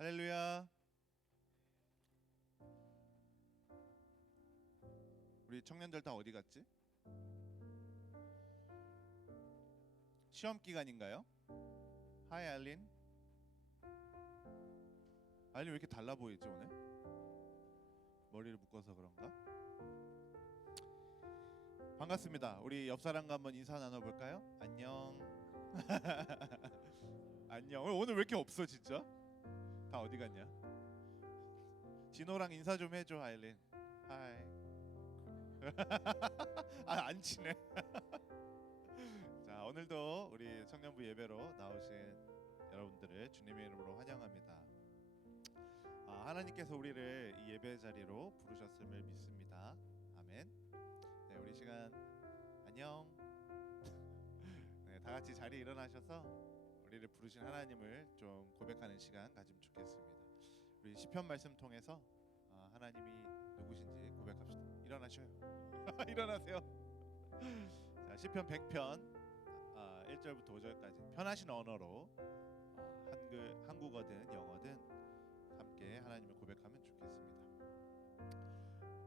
할렐루야. 우리 청년들 다 어디 갔지? 시험 기간인가요? 하이 알린. 알린 왜 이렇게 달라 보이지 오늘? 머리를 묶어서 그런가? 반갑습니다. 우리 옆 사람과 한번 인사 나눠볼까요? 안녕. 안녕. 오늘 왜 이렇게 없어 진짜? 다 어디 갔냐? 진호랑 인사 좀 해줘 아일린. 하이. 안 치네. 자, 오늘도 우리 청년부 예배로 나오신 여러분들을 주님의 이름으로 환영합니다. 하나님께서 우리를 이 예배 자리로 부르셨음을 믿습니다. 아멘. 네, 우리 시간 안녕. 네, 다 같이 자리에 일어나셔서 우리를 부르신 하나님을 좀 고백하는 시간 가지면 좋겠습니다. 우리 시편 말씀 통해서 하나님이 누구신지 고백합시다. 일어나셔요. 일어나세요. 자, 시편 100편 1절부터 5절까지 편하신 언어로 한국어든 영어든 함께 하나님을 고백하면 좋겠습니다.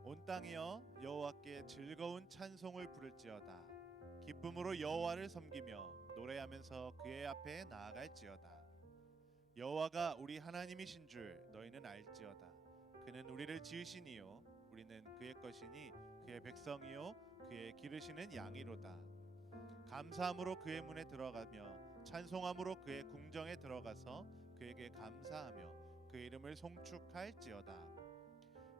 온 땅이여 여호와께 즐거운 찬송을 부를지어다. 기쁨으로 여호와를 섬기며 노래하면서 그의 앞에 나아갈지어다. 여호와가 우리 하나님이신 줄 너희는 알지어다. 그는 우리를 지으시니요 우리는 그의 것이니 그의 백성이요 그의 기르시는 양이로다. 감사함으로 그의 문에 들어가며 찬송함으로 그의 궁정에 들어가서 그에게 감사하며 그의 이름을 송축할지어다.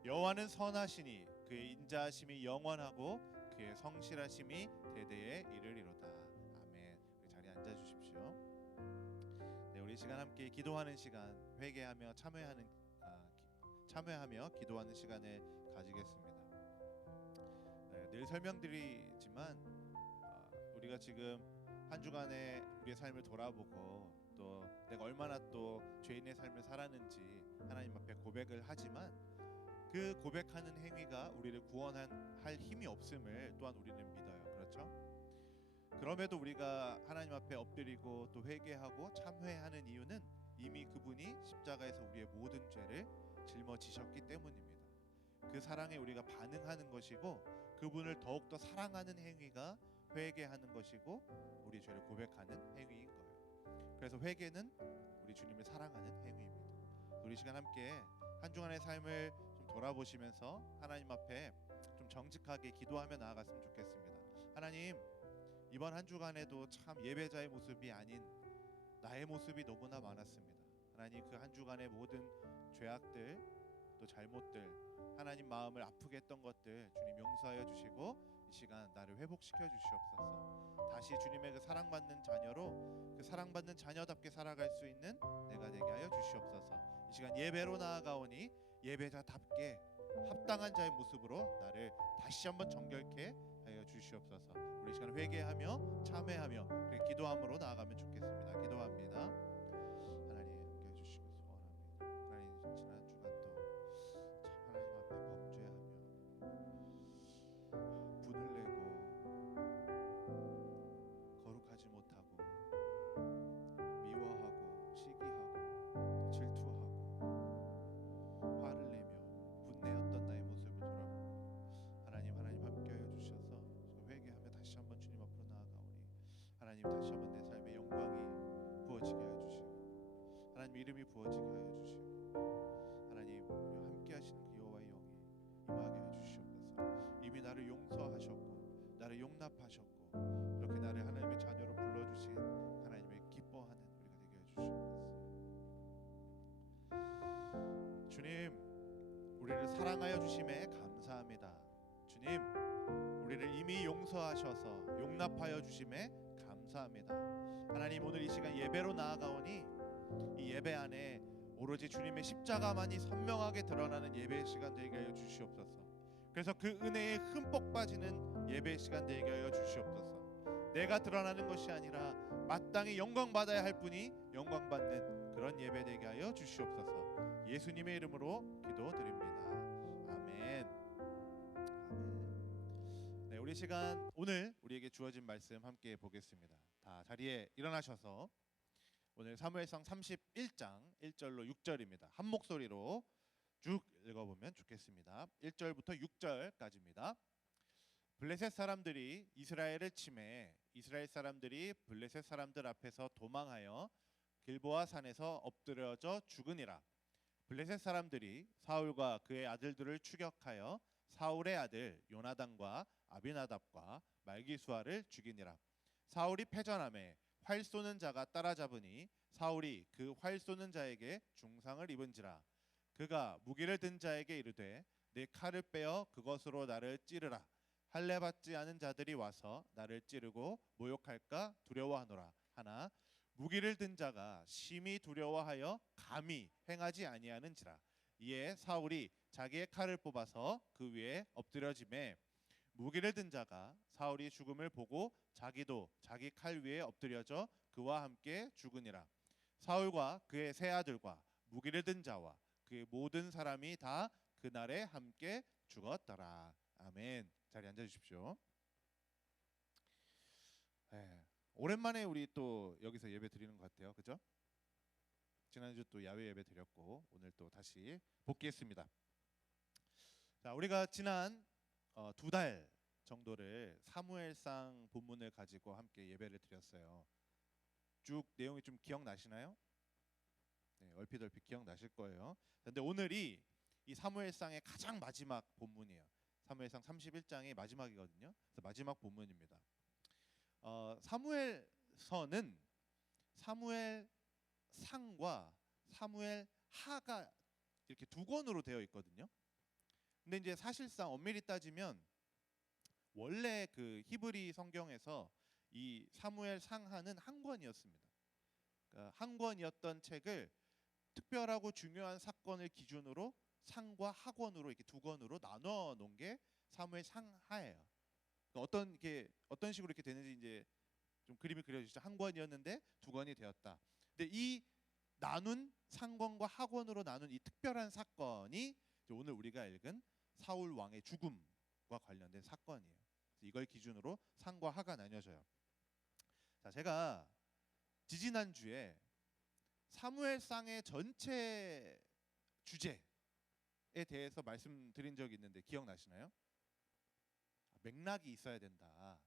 여호와는 선하시니 그의 인자하심이 영원하고 그의 성실하심이 대대에 이르리로다. 아멘. 우리 자리에 앉아 주십시오. 네, 우리 시간 함께 기도하는 시간, 회개하며 참회하며 기도하는 시간을 가지겠습니다. 네, 늘 설명드리지만 우리가 지금 한 주간의 우리의 삶을 돌아보고 또 내가 얼마나 또 죄인의 삶을 살았는지 하나님 앞에 고백을 하지만 그 고백하는 행위가 우리를 구원할 힘이 없음을 또한 우리는 믿어요. 그렇죠? 그럼에도 우리가 하나님 앞에 엎드리고 또 회개하고 참회하는 이유는 이미 그분이 십자가에서 우리의 모든 죄를 짊어지셨기 때문입니다. 그 사랑에 우리가 반응하는 것이고 그분을 더욱더 사랑하는 행위가 회개하는 것이고 우리 죄를 고백하는 행위인 거예요. 그래서 회개는 우리 주님을 사랑하는 행위입니다. 우리 시간 함께 한 주간의 삶을 좀 돌아보시면서 하나님 앞에 좀 정직하게 기도하며 나아갔으면 좋겠습니다. 하나님, 이번 한 주간에도 참 예배자의 모습이 아닌 나의 모습이 너무나 많았습니다. 하나님, 그 한 주간의 모든 죄악들 또 잘못들, 하나님 마음을 아프게 했던 것들 주님 용서하여 주시고 이 시간 나를 회복시켜 주시옵소서. 다시 주님의 그 사랑받는 자녀로 그 사랑받는 자녀답게 살아갈 수 있는 내가 되게 하여 주시옵소서. 이 시간 예배로 나아가오니 예배자답게 합당한 자의 모습으로 나를 다시 한번 정결케 하여 주시옵소서. 우리 시간 회개하며 참회하며 그리고 기도함으로 나아가면 좋겠습니다. 기도합니다. 하나님 함께 해주시고 소원합니다. 하나님, 지난 주간도 참 하나님 앞에 범죄하며 분을 내고 거룩하지 못하고 미워하고 시기하고 또 질투하고 화를 내며 분내었던 나의 모습을 돌아보고 하나님 함께하여 주셔서 회개하며 다시 한번 주님 앞으로 나아가오니 하나님 다시 한번 내 삶에 영광이 부어지게 하여 주시고 하나님 이름이 부어지게 하여 주시고 하나님 우리와 함께 하시는 그 여호와의 영이 임하게 해 주시옵소서. 이미 나를 용서하셨고 나를 용납하셨고 이렇게 나를 하나님의 자녀로 불러주신 하나님의 기뻐하는 우리가 되게 해 주시옵소서. 주님, 우리를 사랑하여 주심에 감사합니다. 주님, 우리를 이미 용서하셔서 용납하여 주심에 감사합니다. 하나님, 오늘 이 시간 예배로 나아가오니 이 예배 안에 오로지 주님의 십자가만이 선명하게 드러나는 예배 시간 되게 하여 주시옵소서. 그래서 그 은혜에 흠뻑 빠지는 예배 시간 되게 하여 주시옵소서. 내가 드러나는 것이 아니라 마땅히 영광 받아야 할 분이 영광 받는 그런 예배 되게 하여 주시옵소서. 예수님의 이름으로 기도드립니다. 아멘. 아멘. 네, 우리 시간 오늘 우리에게 주어진 말씀 함께 보겠습니다. 다 자리에 일어나셔서 오늘 사무엘상 31장 1절로 6절입니다. 한 목소리로 쭉 읽어보면 좋겠습니다. 1절부터 6절까지입니다. 블레셋 사람들이 이스라엘을 침해 이스라엘 사람들이 블레셋 사람들 앞에서 도망하여 길보아 산에서 엎드려져 죽으니라. 블레셋 사람들이 사울과 그의 아들들을 추격하여 사울의 아들 요나단과 아비나답과 말기수아를 죽이니라. 사울이 패전함에 활 쏘는 자가 따라잡으니 사울이 그 활 쏘는 자에게 중상을 입은지라. 그가 무기를 든 자에게 이르되 내 칼을 빼어 그것으로 나를 찌르라. 할례 받지 않은 자들이 와서 나를 찌르고 모욕할까 두려워하노라 하나 무기를 든 자가 심히 두려워하여 감히 행하지 아니하는지라. 이에 사울이 자기의 칼을 뽑아서 그 위에 엎드려지매 무기를 든 자가 사울이 죽음을 보고 자기도 자기 칼 위에 엎드려져 그와 함께 죽으니라. 사울과 그의 세 아들과 무기를 든 자와 그의 모든 사람이 다 그날에 함께 죽었더라. 아멘. 자리에 앉아 주십시오. 네, 오랜만에 우리 또 여기서 예배 드리는 것 같아요. 그죠? 지난주 또 야외 예배 드렸고 오늘 또 다시 복귀했습니다. 자, 우리가 지난 2달 정도를 사무엘상 본문을 가지고 함께 예배를 드렸어요. 쭉 내용이 좀 기억나시나요? 네, 얼핏 기억나실 거예요. 근데 오늘이 이 사무엘상의 가장 마지막 본문이에요. 사무엘상 31장이 마지막이거든요. 그래서 마지막 본문입니다. 사무엘서는 사무엘상과 사무엘하가 이렇게 두 권으로 되어 있거든요. 근데 이제 사실상 엄밀히 따지면 원래 그 히브리 성경에서 이 사무엘상하는 한 권이었습니다. 그러니까 한 권이었던 책을 특별하고 중요한 사건을 기준으로 상과 하권으로 이렇게 두 권으로 나눠 놓은 게 사무엘상하예요. 그러니까 어떤 식으로 이렇게 되는지 이제 좀 그림이 그려지죠. 한 권이었는데 두 권이 되었다. 근데 이 나눈 상권과 하권으로 나눈 이 특별한 사건이 오늘 우리가 읽은 사울 왕의 죽음과 관련된 사건이에요. 이걸 기준으로 상과 하가 나뉘어져요. 자, 제가 지지난주에 사무엘상의 전체 주제에 대해서 말씀드린 적이 있는데 기억나시나요? 맥락이 있어야 된다.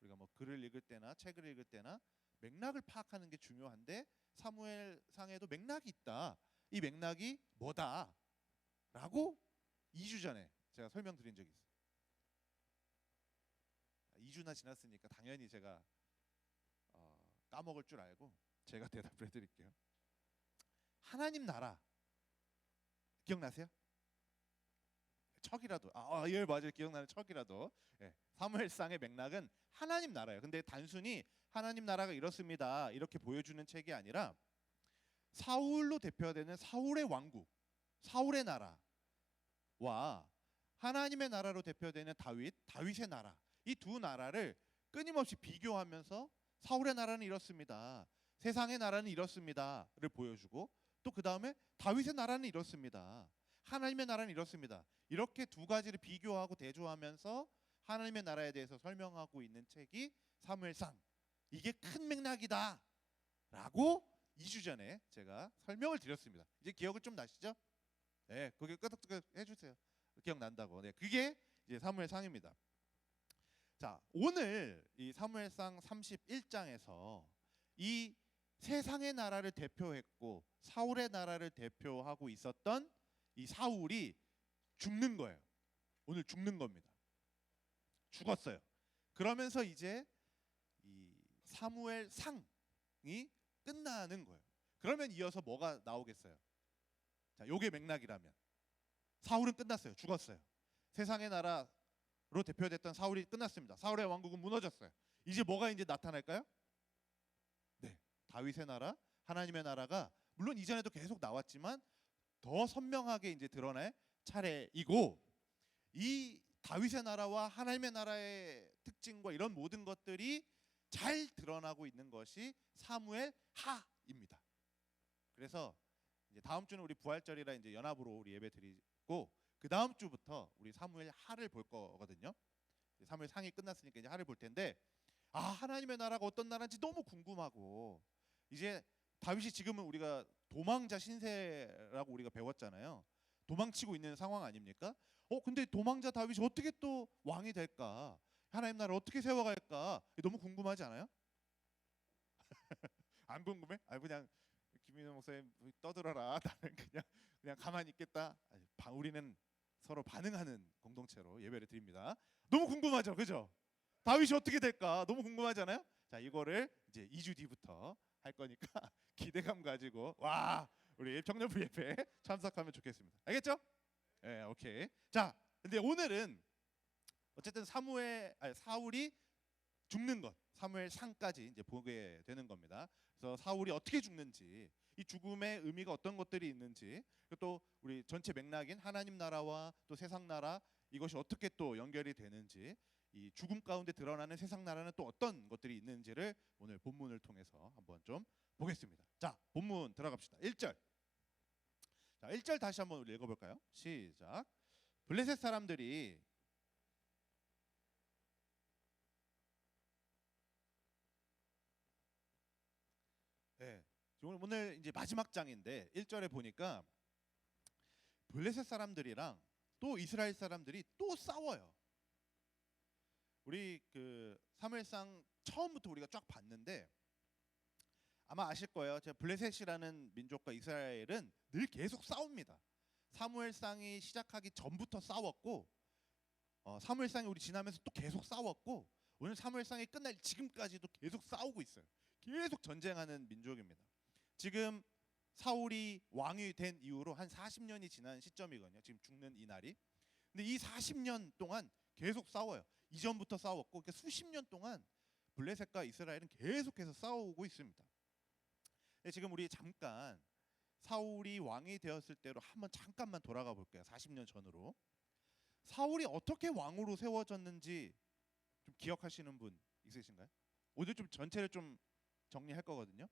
우리가 뭐 글을 읽을 때나 책을 읽을 때나 맥락을 파악하는 게 중요한데 사무엘상에도 맥락이 있다. 이 맥락이 뭐다? 라고 2주 전에 제가 설명드린 적이 있어요. 2주나 지났으니까 당연히 제가 까먹을 줄 알고 제가 대답을 해드릴게요. 하나님 나라 기억나세요? 척이라도 예 맞아요. 기억나는 척이라도. 예, 사무엘상의 맥락은 하나님 나라예요. 근데 단순히 하나님 나라가 이렇습니다 이렇게 보여주는 책이 아니라 사울로 대표되는 사울의 왕국, 사울의 나라와 하나님의 나라로 대표되는 다윗의 나라, 이 두 나라를 끊임없이 비교하면서 사울의 나라는 이렇습니다, 세상의 나라는 이렇습니다를 보여주고 또 그 다음에 다윗의 나라는 이렇습니다, 하나님의 나라는 이렇습니다. 이렇게 두 가지를 비교하고 대조하면서 하나님의 나라에 대해서 설명하고 있는 책이 사무엘상. 이게 큰 맥락이다 라고 2주 전에 제가 설명을 드렸습니다. 이제 기억을 좀 나시죠? 네, 그게 끄덕끄덕 해주세요. 기억난다고. 네, 그게 이제 사무엘상입니다. 자, 오늘 이 사무엘상 31장에서 이 세상의 나라를 대표했고 사울의 나라를 대표하고 있었던 이 사울이 죽는 거예요. 오늘 죽는 겁니다. 죽었어요. 그러면서 이제 이 사무엘상이 끝나는 거예요. 그러면 이어서 뭐가 나오겠어요? 자, 요게 맥락이라면 사울은 끝났어요. 죽었어요. 세상의 나라로 대표됐던 사울이 끝났습니다. 사울의 왕국은 무너졌어요. 이제 뭐가 이제 나타날까요? 네, 다윗의 나라, 하나님의 나라가 물론 이전에도 계속 나왔지만 더 선명하게 이제 드러날 차례이고, 이 다윗의 나라와 하나님의 나라의 특징과 이런 모든 것들이 잘 드러나고 있는 것이 사무엘하입니다. 그래서 이제 다음 주는 우리 부활절이라 이제 연합으로 우리 예배 드리고 그 다음 주부터 우리 사무엘하를 볼 거거든요. 사무엘상이 끝났으니까 이제 하를 볼 텐데 하나님의 나라가 어떤 나라인지 너무 궁금하고 이제 다윗이 지금은 우리가 도망자 신세라고 우리가 배웠잖아요. 도망치고 있는 상황 아닙니까? 근데 도망자 다윗이 어떻게 또 왕이 될까? 하나님 나라를 어떻게 세워갈까? 너무 궁금하지 않아요? 안 궁금해? 그냥 김민호 목사님 떠들어라. 나는 그냥 가만히 있겠다. 우리는 서로 반응하는 공동체로 예배를 드립니다. 너무 궁금하죠, 그죠? 다윗이 어떻게 될까? 너무 궁금하잖아요. 자, 이거를 이제 2주 뒤부터 할 거니까 기대감 가지고 우리 청년부 예배 참석하면 좋겠습니다. 알겠죠? 네, 오케이. 자, 근데 오늘은 어쨌든 사울이 죽는 것, 사무엘상까지 이제 보게 되는 겁니다. 그래서 사울이 어떻게 죽는지, 이 죽음의 의미가 어떤 것들이 있는지, 그리고 또 우리 전체 맥락인 하나님 나라와 또 세상 나라 이것이 어떻게 또 연결이 되는지, 이 죽음 가운데 드러나는 세상 나라는 또 어떤 것들이 있는지를 오늘 본문을 통해서 한번 좀 보겠습니다. 자, 본문 들어갑시다. 1절. 자, 1절 다시 한번 우리 읽어볼까요? 시작. 블레셋 사람들이 네, 오늘 이제 마지막 장인데 1절에 보니까 블레셋 사람들이랑 또 이스라엘 사람들이 또 싸워요. 우리 그 사무엘상 처음부터 우리가 쫙 봤는데 아마 아실 거예요. 제가 블레셋이라는 민족과 이스라엘은 늘 계속 싸웁니다. 사무엘상이 시작하기 전부터 싸웠고, 사무엘상이 우리 지나면서 또 계속 싸웠고, 오늘 사무엘상이 끝날 지금까지도 계속 싸우고 있어요. 계속 전쟁하는 민족입니다. 지금 사울이 왕이 된 이후로 한 40년이 지난 시점이거든요. 지금 죽는 이 날이. 근데 이 40년 동안 계속 싸워요. 이전부터 싸웠고, 그러니까 수십 년 동안 블레셋과 이스라엘은 계속해서 싸우고 있습니다. 지금 우리 잠깐 사울이 왕이 되었을 때로 한번 잠깐만 돌아가 볼게요. 40년 전으로. 사울이 어떻게 왕으로 세워졌는지 좀 기억하시는 분 있으신가요? 오늘 좀 전체를 좀 정리할 거거든요.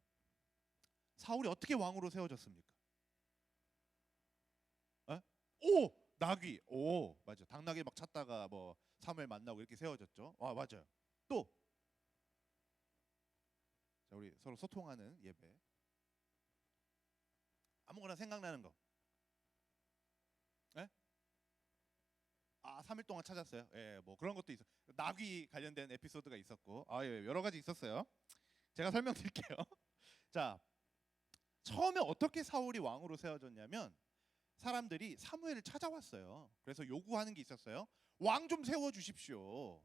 사울이 어떻게 왕으로 세워졌습니까? 오! 나귀. 오, 맞아. 당나귀 막 찾다가 뭐 사무엘 만나고 이렇게 세워졌죠. 맞아요. 또 자, 우리 서로 소통하는 예배. 아무거나 생각나는 거. 3일 동안 찾았어요. 뭐 그런 것도 있어. 나귀 관련된 에피소드가 있었고, 여러 가지 있었어요. 제가 설명드릴게요. 자, 처음에 어떻게 사울이 왕으로 세워졌냐면 사람들이 사무엘을 찾아왔어요. 그래서 요구하는 게 있었어요. 왕 좀 세워 주십시오.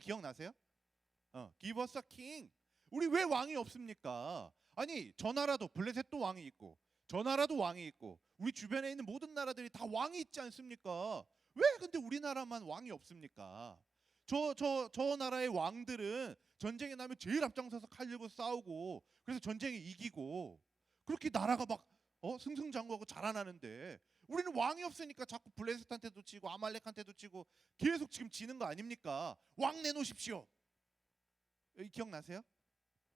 기억나세요? Give us a king. 우리 왜 왕이 없습니까? 아니, 저 나라도 블레셋도 왕이 있고 저 나라도 왕이 있고 우리 주변에 있는 모든 나라들이 다 왕이 있지 않습니까? 왜 근데 우리나라만 왕이 없습니까? 저 나라의 왕들은 전쟁이 나면 제일 앞장서서 칼 들고 싸우고 그래서 전쟁에 이기고 그렇게 나라가 막 승승장구하고 자라나는데 우리는 왕이 없으니까 자꾸 블레셋한테도 치고 아말렉한테도 치고 계속 지금 지는 거 아닙니까? 왕 내놓으십시오. 기억나세요?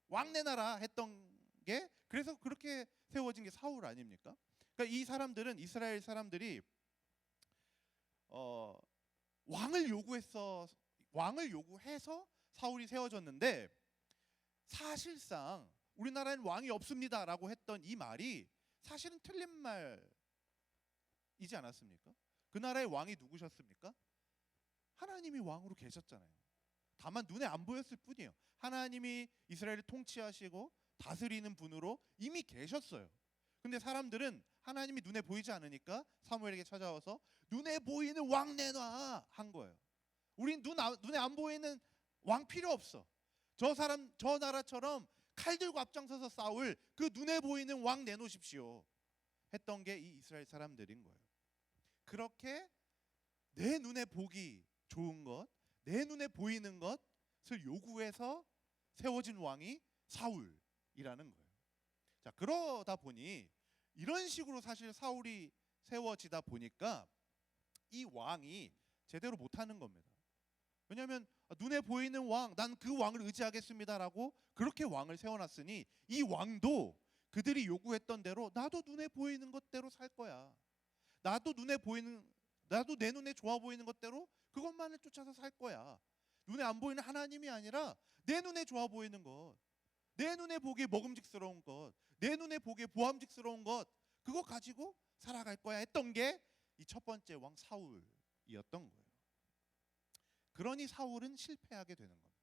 왕 내놔라 했던 게 그래서 그렇게 세워진 게 사울 아닙니까? 그러니까 이 사람들은 이스라엘 사람들이 왕을 요구해서 사울이 세워졌는데 사실상 우리나라에는 왕이 없습니다라고 했던 이 말이 사실은 틀린 말이지 않았습니까? 그 나라의 왕이 누구셨습니까? 하나님이 왕으로 계셨잖아요. 다만 눈에 안 보였을 뿐이에요. 하나님이 이스라엘을 통치하시고 다스리는 분으로 이미 계셨어요. 근데 사람들은 하나님이 눈에 보이지 않으니까 사무엘에게 찾아와서 눈에 보이는 왕 내놔 한 거예요. 우린 눈에 안 보이는 왕 필요 없어. 저 나라처럼 칼 들고 앞장서서 싸울 그 눈에 보이는 왕 내놓으십시오 했던 게 이 이스라엘 사람들인 거예요. 그렇게 내 눈에 보기 좋은 것, 내 눈에 보이는 것을 요구해서 세워진 왕이 사울이라는 거예요. 자, 그러다 보니 이런 식으로 사실 사울이 세워지다 보니까 이 왕이 제대로 못하는 겁니다. 왜냐하면 눈에 보이는 왕, 난 그 왕을 의지하겠습니다라고 그렇게 왕을 세워놨으니 이 왕도 그들이 요구했던 대로 나도 눈에 보이는 것대로 살 거야. 나도 내 눈에 좋아 보이는 것대로 그것만을 쫓아서 살 거야. 눈에 안 보이는 하나님이 아니라 내 눈에 좋아 보이는 것. 내 눈에 보기에 먹음직스러운 것, 내 눈에 보기에 보암직스러운 것, 그거 가지고 살아갈 거야 했던 게 이 첫 번째 왕 사울이었던 거예요. 그러니 사울은 실패하게 되는 겁니다.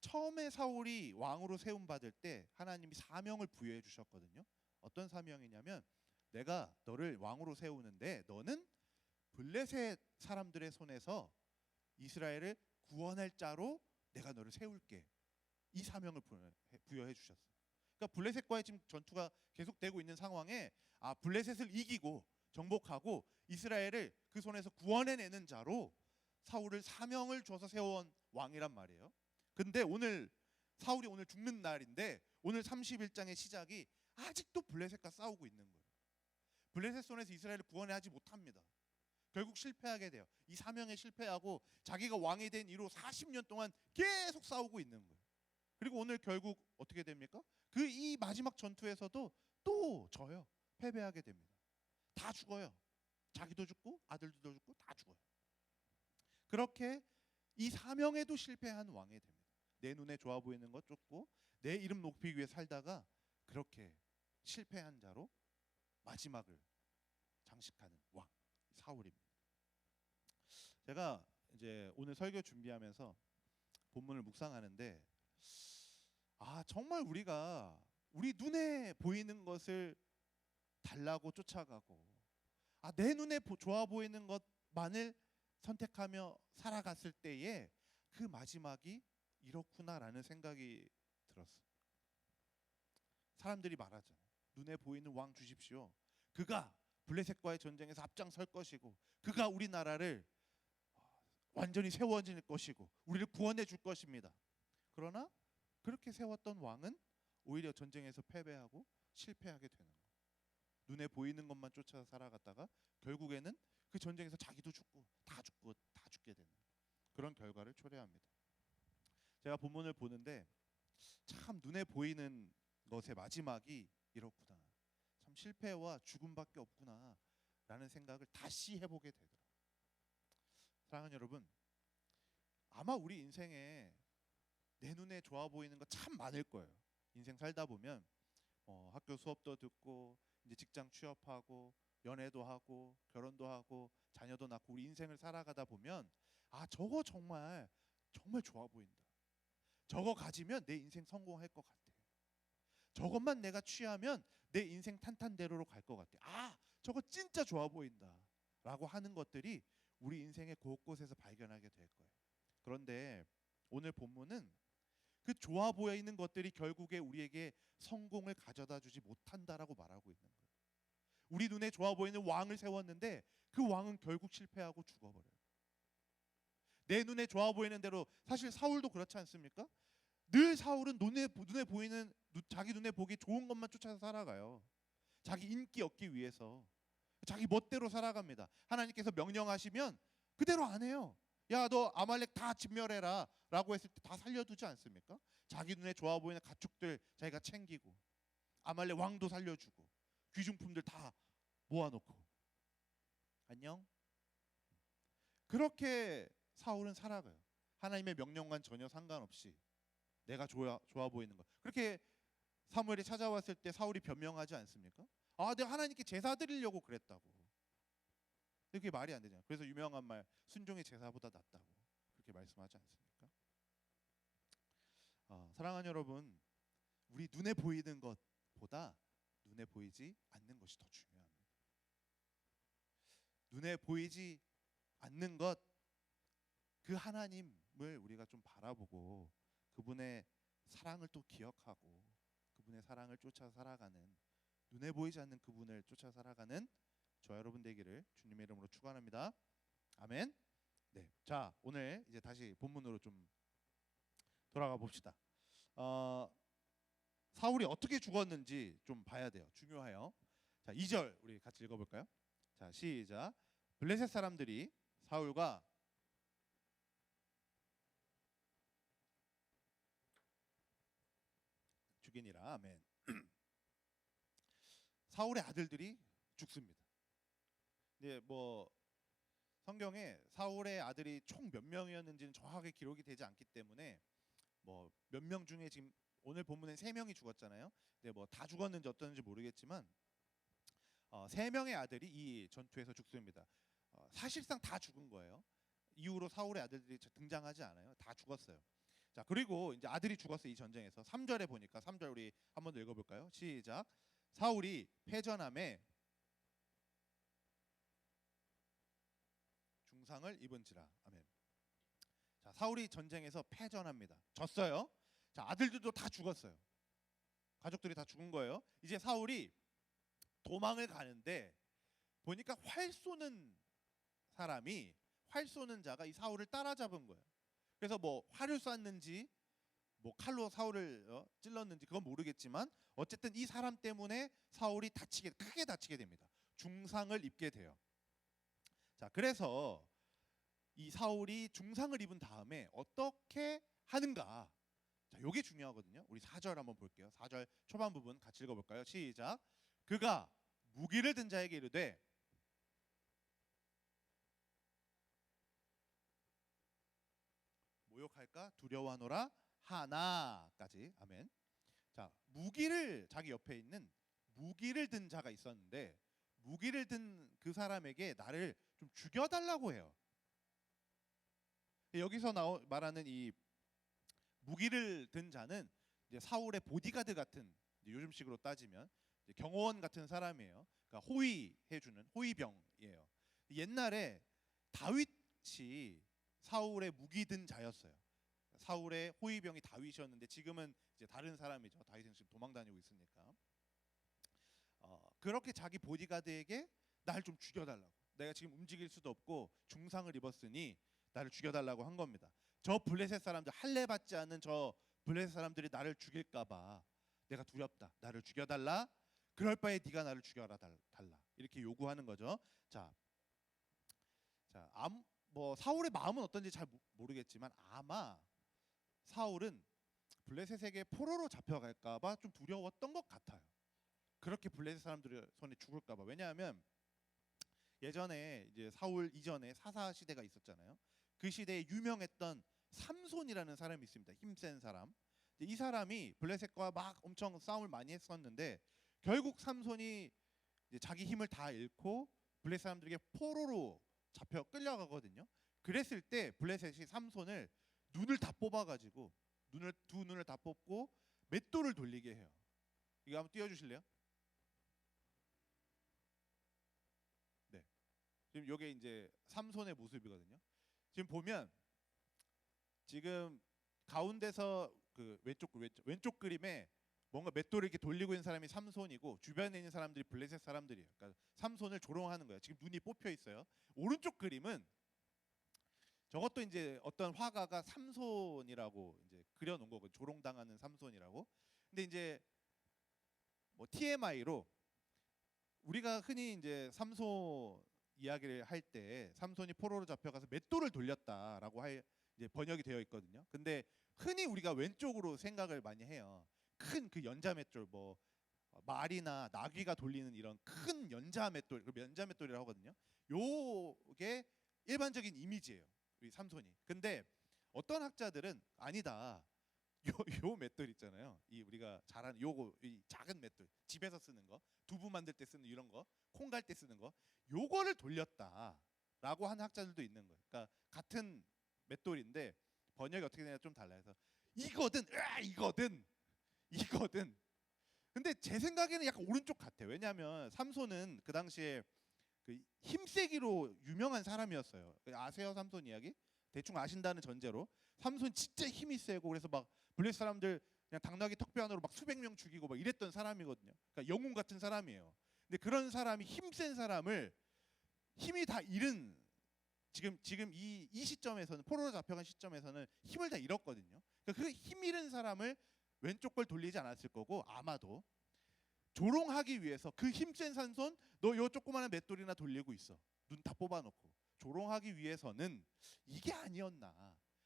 처음에 사울이 왕으로 세움 받을 때 하나님이 사명을 부여해 주셨거든요. 어떤 사명이냐면 내가 너를 왕으로 세우는데 너는 블레셋 사람들의 손에서 이스라엘을 구원할 자로 내가 너를 세울게. 이 사명을 부여해 주셨어요. 그러니까 블레셋과의 지금 전투가 계속되고 있는 상황에 블레셋을 이기고 정복하고 이스라엘을 그 손에서 구원해내는 자로 사울을 사명을 줘서 세워온 왕이란 말이에요. 근데 사울이 오늘 죽는 날인데 오늘 31장의 시작이 아직도 블레셋과 싸우고 있는 거예요. 블레셋 손에서 이스라엘을 구원하지 못합니다. 결국 실패하게 돼요. 이 사명에 실패하고 자기가 왕이 된 이후 40년 동안 계속 싸우고 있는 거예요. 그리고 오늘 결국 어떻게 됩니까? 이 마지막 전투에서도 또 져요. 패배하게 됩니다. 다 죽어요. 자기도 죽고 아들도 죽고 다 죽어요. 그렇게 이 사명에도 실패한 왕이 됩니다. 내 눈에 좋아 보이는 것 쫓고 내 이름 높이기 위해 살다가 그렇게 실패한 자로 마지막을 장식하는 왕 사울입니다. 제가 이제 오늘 설교 준비하면서 본문을 묵상하는데 정말 우리가 우리 눈에 보이는 것을 달라고 쫓아가고 내 눈에 좋아 보이는 것만을 선택하며 살아갔을 때에 그 마지막이 이렇구나라는 생각이 들었어요. 사람들이 말하잖아요. 눈에 보이는 왕 주십시오. 그가 블레셋과의 전쟁에서 앞장설 것이고 그가 우리나라를 완전히 세워질 것이고 우리를 구원해 줄 것입니다. 그러나 그렇게 세웠던 왕은 오히려 전쟁에서 패배하고 실패하게 되는 거예요. 눈에 보이는 것만 쫓아서 살아갔다가 결국에는 그 전쟁에서 자기도 죽고 다 죽게 되는 그런 결과를 초래합니다. 제가 본문을 보는데 참 눈에 보이는 것의 마지막이 이렇구나. 참 실패와 죽음밖에 없구나라는 생각을 다시 해보게 되더라고요. 사랑하는 여러분, 아마 우리 인생에 내 눈에 좋아 보이는 거 참 많을 거예요. 인생 살다 보면 학교 수업도 듣고 이제 직장 취업하고 연애도 하고 결혼도 하고 자녀도 낳고 우리 인생을 살아가다 보면 저거 정말 좋아 보인다. 저거 가지면 내 인생 성공할 것 같아. 저것만 내가 취하면 내 인생 탄탄대로로 갈 것 같아. 저거 진짜 좋아 보인다 라고 하는 것들이 우리 인생의 곳곳에서 발견하게 될 거예요. 그런데 오늘 본문은 그 좋아 보이는 것들이 결국에 우리에게 성공을 가져다 주지 못한다라고 말하고 있는 거예요. 우리 눈에 좋아 보이는 왕을 세웠는데 그 왕은 결국 실패하고 죽어버려요. 내 눈에 좋아 보이는 대로 사실 사울도 그렇지 않습니까? 늘 사울은 눈에 보이는 자기 눈에 보기 좋은 것만 쫓아서 살아가요. 자기 인기 얻기 위해서 자기 멋대로 살아갑니다. 하나님께서 명령하시면 그대로 안 해요. 야, 너 아말렉 다 진멸해라 라고 했을 때 다 살려두지 않습니까? 자기 눈에 좋아 보이는 가축들 자기가 챙기고 아말렉 왕도 살려주고 귀중품들 다 모아놓고 안녕? 그렇게 사울은 살아가요. 하나님의 명령과는 전혀 상관없이 내가 좋아 보이는 것. 그렇게 사무엘이 찾아왔을 때 사울이 변명하지 않습니까? 내가 하나님께 제사 드리려고 그랬다고. 그게 말이 안 되잖아요. 그래서 유명한 말 순종이 제사보다 낫다고 그렇게 말씀하지 않습니까? 사랑하는 여러분, 우리 눈에 보이는 것보다 눈에 보이지 않는 것이 더 중요합니다. 눈에 보이지 않는 것, 그 하나님을 우리가 좀 바라보고 그분의 사랑을 또 기억하고 그분의 사랑을 쫓아 살아가는, 눈에 보이지 않는 그분을 쫓아 살아가는 저와 여러분 되기를 주님의 이름으로 축원합니다. 아멘. 네, 자 오늘 이제 다시 본문으로 좀 돌아가 봅시다. 사울이 어떻게 죽었는지 좀 봐야 돼요. 중요해요. 자 2절 우리 같이 읽어볼까요? 자 시작. 블레셋 사람들이 사울과 죽이니라. 아멘. 사울의 아들들이 죽습니다. 네, 뭐 성경에 사울의 아들이 총 몇 명이었는지는 정확하게 기록이 되지 않기 때문에 뭐 몇 명 중에 지금 오늘 본문에 3명이 죽었잖아요. 근데 뭐 다 죽었는지 어떤지 모르겠지만 3명의 아들이 이 전투에서 죽습니다. 사실상 다 죽은 거예요. 이후로 사울의 아들들이 등장하지 않아요. 다 죽었어요. 자, 그리고 이제 아들이 죽었어요. 이 전쟁에서. 3절에 보니까 3절 우리 한번 더 읽어볼까요? 시작. 사울이 패전함에 중상을 입은지라. 아멘. 자, 사울이 전쟁에서 패전합니다. 졌어요. 자, 아들들도 다 죽었어요. 가족들이 다 죽은 거예요. 이제 사울이 도망을 가는데 보니까 활 쏘는 사람이, 활 쏘는 자가 이 사울을 따라잡은 거예요. 그래서 뭐 활을 쐈는지 뭐 칼로 사울을 찔렀는지 그건 모르겠지만 어쨌든 이 사람 때문에 사울이 크게 다치게 됩니다. 중상을 입게 돼요. 자, 그래서 이 사울이 중상을 입은 다음에 어떻게 하는가? 자, 요게 중요하거든요. 우리 4절 한번 볼게요. 4절 초반 부분 같이 읽어볼까요? 시작. 그가 무기를 든 자에게 이르되 모욕할까 두려워하노라 하나까지. 아멘. 자, 자기 옆에 있는 무기를 든 자가 있었는데 무기를 든 그 사람에게 나를 좀 죽여달라고 해요. 여기서 말하는 이 무기를 든 자는 이제 사울의 보디가드 같은, 요즘식으로 따지면 이제 경호원 같은 사람이에요. 그러니까 호위해주는 호위병이에요. 옛날에 다윗이 사울의 무기 든 자였어요. 사울의 호위병이 다윗이었는데 지금은 이제 다른 사람이죠. 다윗은 지금 도망 다니고 있으니까. 그렇게 자기 보디가드에게 날 좀 죽여달라고. 내가 지금 움직일 수도 없고 중상을 입었으니 나를 죽여달라고 한 겁니다. 저 블레셋 사람들, 할례 받지 않은 저 블레셋 사람들이 나를 죽일까봐 내가 두렵다. 나를 죽여달라. 그럴 바에 네가 나를 죽여라 달라. 이렇게 요구하는 거죠. 자, 뭐 사울의 마음은 어떤지 잘 모르겠지만 아마 사울은 블레셋에게 포로로 잡혀갈까봐 좀 두려웠던 것 같아요. 그렇게 블레셋 사람들의 손에 죽을까봐. 왜냐하면 예전에 이제 사울 이전에 사사 시대가 있었잖아요. 그 시대에 유명했던 삼손이라는 사람이 있습니다. 힘센 사람. 이 사람이 블레셋과 막 엄청 싸움을 많이 했었는데 결국 삼손이 이제 자기 힘을 다 잃고 블레셋 사람들에게 포로로 잡혀 끌려가거든요. 그랬을 때 블레셋이 삼손을 눈을 다 뽑아가지고 두 눈을 다 뽑고 맷돌을 돌리게 해요. 이거 한번 띄워주실래요? 네. 지금 이게 이제 삼손의 모습이거든요. 지금 보면 지금 가운데서 그 왼쪽 그림에 뭔가 맷돌을 이렇게 돌리고 있는 사람이 삼손이고 주변에 있는 사람들이 블레셋 사람들이에요. 그러니까 삼손을 조롱하는 거예요. 지금 눈이 뽑혀 있어요. 오른쪽 그림은 저것도 이제 어떤 화가가 삼손이라고 이제 그려놓은 거고 조롱당하는 삼손이라고. 근데 이제 뭐 TMI로 우리가 흔히 이제 삼손 이야기를 할 때 삼손이 포로로 잡혀가서 맷돌을 돌렸다라고 이제 번역이 되어 있거든요. 근데 흔히 우리가 왼쪽으로 생각을 많이 해요. 큰 그 연자 맷돌, 뭐 말이나 나귀가 돌리는 이런 큰 연자 맷돌, 그 연자 맷돌이라고 하거든요. 요게 일반적인 이미지예요. 우리 삼손이. 근데 어떤 학자들은 아니다. 요 맷돌 있잖아요. 이 우리가 잘 아는 요거, 이 작은 맷돌, 집에서 쓰는 거, 두부 만들 때 쓰는 이런 거, 콩 갈 때 쓰는 거, 요거를 돌렸다라고 하는 학자들도 있는 거예요. 그러니까 같은 맷돌인데 번역이 어떻게 되냐 좀 달라서 이거든. 근데 제 생각에는 약간 오른쪽 같아요. 왜냐하면 삼손은 그 당시에 그 힘세기로 유명한 사람이었어요. 아세요, 삼손 이야기? 대충 아신다는 전제로. 삼손 진짜 힘이 세고 그래서 막 블레셋 사람들 그냥 당나귀 턱뼈안으로 막 수백 명 죽이고 막 이랬던 사람이거든요. 그러니까 영웅 같은 사람이에요. 근데 그런 사람이 힘센 사람을 힘이 다 잃은 지금 이 시점에서는 포로로 잡혀간 시점에서는 힘을 다 잃었거든요. 그러니까 그 힘 잃은 사람을 왼쪽 걸 돌리지 않았을 거고 아마도 조롱하기 위해서 그 힘센 삼손 너 요 조그마한 맷돌이나 돌리고 있어. 눈 다 뽑아놓고 조롱하기 위해서는 이게 아니었나.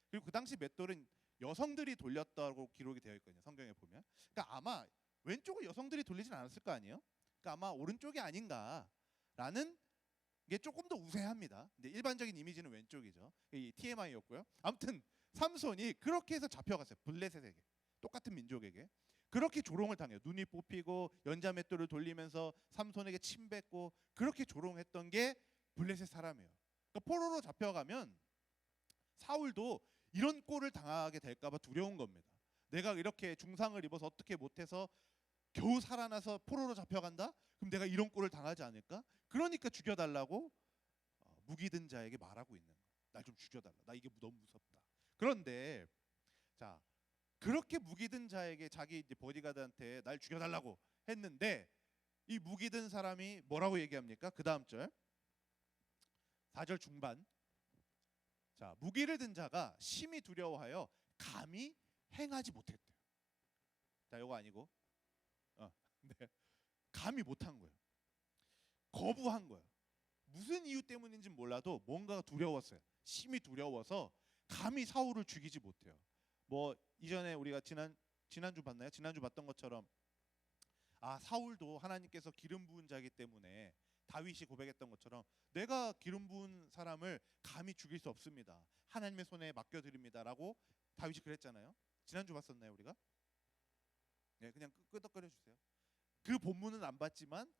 그리고 그 당시 맷돌은 여성들이 돌렸다고 기록이 되어 있거든요. 성경에 보면. 그러니까 아마 왼쪽을 여성들이 돌리진 않았을 거 아니에요. 그러니까 아마 오른쪽이 아닌가라는 게 조금 더 우세합니다. 근데 일반적인 이미지는 왼쪽이죠. 이 TMI였고요. 아무튼 삼손이 그렇게 해서 잡혀갔어요. 블레셋에게, 똑같은 민족에게 그렇게 조롱을 당해요. 눈이 뽑히고 연자맷돌을 돌리면서 삼손에게 침뱉고 그렇게 조롱했던 게 블레셋 사람이에요. 그러니까 포로로 잡혀가면 사울도 이런 꼴을 당하게 될까봐 두려운 겁니다. 내가 이렇게 중상을 입어서 어떻게 못해서 겨우 살아나서 포로로 잡혀간다? 그럼 내가 이런 꼴을 당하지 않을까? 그러니까 죽여달라고 무기 든 자에게 말하고 있는 거예요. 날 좀 죽여달라. 나 이게 너무 무섭다. 그런데 자, 그렇게 무기 든 자에게 자기 이제 보디가드한테 날 죽여달라고 했는데 이 무기 든 사람이 뭐라고 얘기합니까? 그 다음 절 4절 중반. 자, 무기를 든 자가 심히 두려워하여 감히 행하지 못했대요. 자, 요거 아니고 네. 감히 못한 거예요. 거부한 거예요. 무슨 이유 때문인지 몰라도 뭔가가 두려웠어요. 심히 두려워서 감히 사울을 죽이지 못해요. 뭐 이전에 우리가 지난주 봤나요? 지난주 봤던 것처럼 사울도 하나님께서 기름 부은 자이기 때문에 다윗이 고백했던 것처럼 내가 기름 부은 사람을 감히 죽일 수 없습니다. 하나님의 손에 맡겨드립니다라고 다윗이 그랬잖아요. 지난주 봤었나요 우리가? 네, 그냥 끄덕거려 주세요. 그 본문은 안 봤지만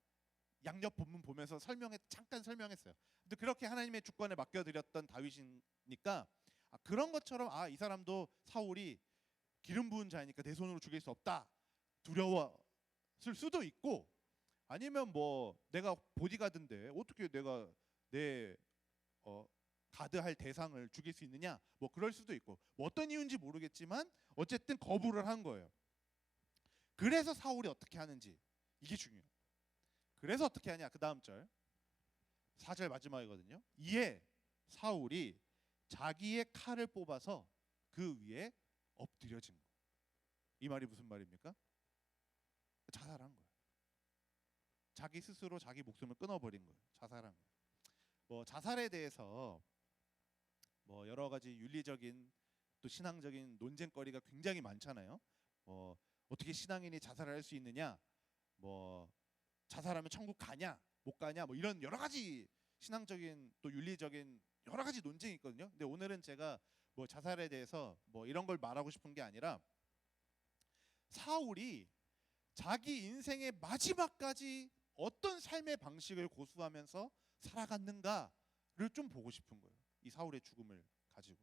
양옆 본문 보면서 잠깐 설명했어요. 근데 그렇게 하나님의 주권에 맡겨드렸던 다윗이니까 그런 것처럼 이 사람도 사울이 기름 부은 자이니까 내 손으로 죽일 수 없다 두려웠을 수도 있고, 아니면 뭐 내가 보디가드인데 어떻게 내가 내 가드할 대상을 죽일 수 있느냐, 뭐 그럴 수도 있고, 뭐 어떤 이유인지 모르겠지만 어쨌든 거부를 한 거예요. 그래서 사울이 어떻게 하는지 이게 중요해요. 그래서 어떻게 하냐, 그 다음 절 4절 마지막이거든요. 이에 사울이 자기의 칼을 뽑아서 그 위에 엎드려진 거예요. 이 말이 무슨 말입니까? 자살한 거예요. 자기 스스로 자기 목숨을 끊어버린 거예요. 자살한 거예요. 뭐 자살에 대해서 뭐 여러 가지 윤리적인 또 신앙적인 논쟁거리가 굉장히 많잖아요. 어떻게 신앙인이 자살을 할 수 있느냐, 뭐 자살하면 천국 가냐 못 가냐, 뭐 이런 여러 가지 신앙적인 또 윤리적인 여러 가지 논쟁이 있거든요. 근데 오늘은 제가 뭐 자살에 대해서 뭐 이런 걸 말하고 싶은 게 아니라 사울이 자기 인생의 마지막까지 어떤 삶의 방식을 고수하면서 살아갔는가를 좀 보고 싶은 거예요. 이 사울의 죽음을 가지고.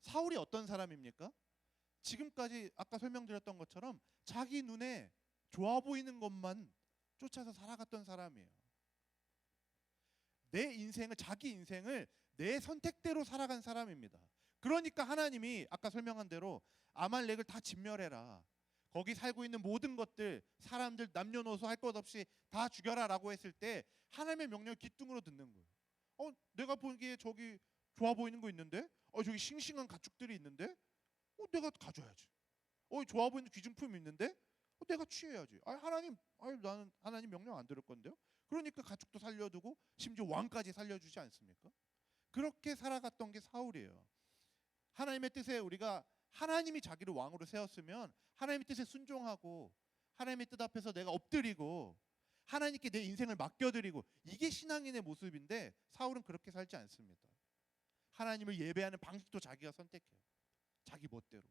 사울이 어떤 사람입니까? 지금까지 아까 설명드렸던 것처럼 자기 눈에 좋아 보이는 것만 쫓아서 살아갔던 사람이에요. 자기 인생을 내 선택대로 살아간 사람입니다. 그러니까 하나님이 아까 설명한 대로 아말렉을 다 진멸해라, 거기 살고 있는 모든 것들, 사람들 남녀노소 할 것 없이 다 죽여라라고 했을 때 하나님의 명령을 귀뚱으로 듣는 거예요. 내가 보기에 저기 좋아 보이는 거 있는데, 저기 싱싱한 가축들이 있는데, 내가 가져야지. 좋아 보이는 귀중품이 있는데, 내가 취해야지. 나는 하나님 명령 안 들을 건데요. 그러니까 가축도 살려두고 심지어 왕까지 살려주지 않습니까? 그렇게 살아갔던 게 사울이에요. 하나님의 뜻에 우리가 하나님이 자기를 왕으로 세웠으면 하나님의 뜻에 순종하고 하나님의 뜻 앞에서 내가 엎드리고 하나님께 내 인생을 맡겨드리고, 이게 신앙인의 모습인데 사울은 그렇게 살지 않습니다. 하나님을 예배하는 방식도 자기가 선택해요. 자기 멋대로.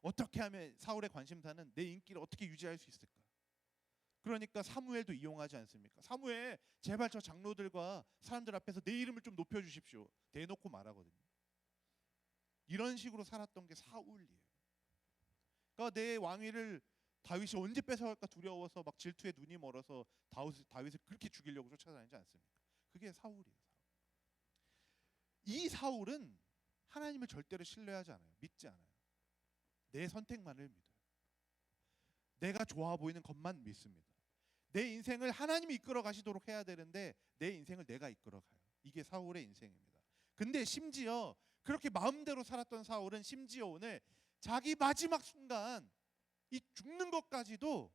어떻게 하면 사울의 관심사는 내 인기를 어떻게 유지할 수 있을까? 그러니까 사무엘도 이용하지 않습니까? 사무엘, 제발 저 장로들과 사람들 앞에서 내 이름을 좀 높여주십시오. 대놓고 말하거든요. 이런 식으로 살았던 게 사울이에요. 그러니까 내 왕위를 다윗이 언제 뺏어갈까 두려워서 막 질투에 눈이 멀어서 다윗을 그렇게 죽이려고 쫓아다니지 않습니까? 그게 사울이에요. 이 사울은 하나님을 절대로 신뢰하지 않아요. 믿지 않아요. 내 선택만을 믿어요. 내가 좋아 보이는 것만 믿습니다. 내 인생을 하나님이 이끌어 가시도록 해야 되는데 내 인생을 내가 이끌어 가요. 이게 사울의 인생입니다. 근데 심지어 그렇게 마음대로 살았던 사울은 심지어 오늘 자기 마지막 순간 이 죽는 것까지도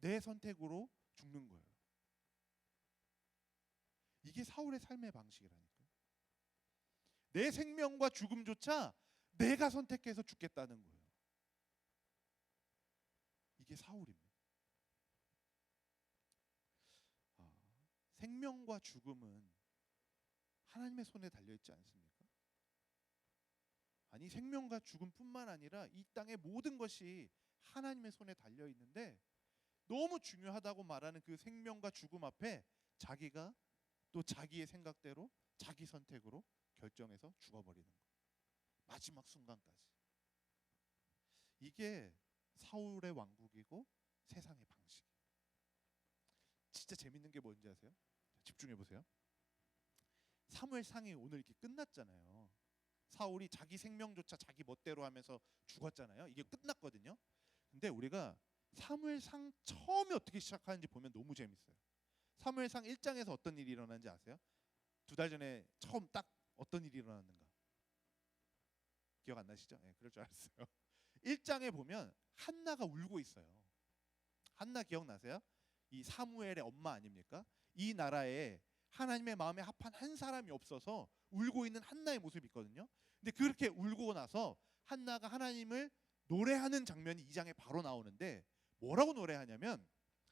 내 선택으로 죽는 거예요. 이게 사울의 삶의 방식이라니까요. 내 생명과 죽음조차 내가 선택해서 죽겠다는 거예요. 이게 사울입니다. 생명과 죽음은 하나님의 손에 달려있지 않습니까? 아니 생명과 죽음뿐만 아니라 이 땅의 모든 것이 하나님의 손에 달려 있는데 너무 중요하다고 말하는 그 생명과 죽음 앞에 자기가 또 자기의 생각대로 자기 선택으로 결정해서 죽어버리는 거. 마지막 순간까지. 이게 사울의 왕국이고 세상의 방식이에요. 진짜 재밌는 게 뭔지 아세요? 집중해 보세요. 사무엘상이 오늘 이렇게 끝났잖아요. 사울이 자기 생명조차 자기 멋대로 하면서 죽었잖아요. 이게 끝났거든요. 근데 우리가 사무엘상 처음에 어떻게 시작하는지 보면 너무 재밌어요. 사무엘상 1장에서 어떤 일이 일어난지 아세요? 2달 전에 처음 딱 어떤 일이 일어났는가? 기억 안 나시죠? 네, 그럴 줄 알았어요. 1장에 보면 한나가 울고 있어요. 한나 기억나세요? 이 사무엘의 엄마 아닙니까? 이 나라에 하나님의 마음에 합한 한 사람이 없어서 울고 있는 한나의 모습이 있거든요. 근데 그렇게 울고 나서 한나가 하나님을 노래하는 장면이 2장에 바로 나오는데 뭐라고 노래하냐면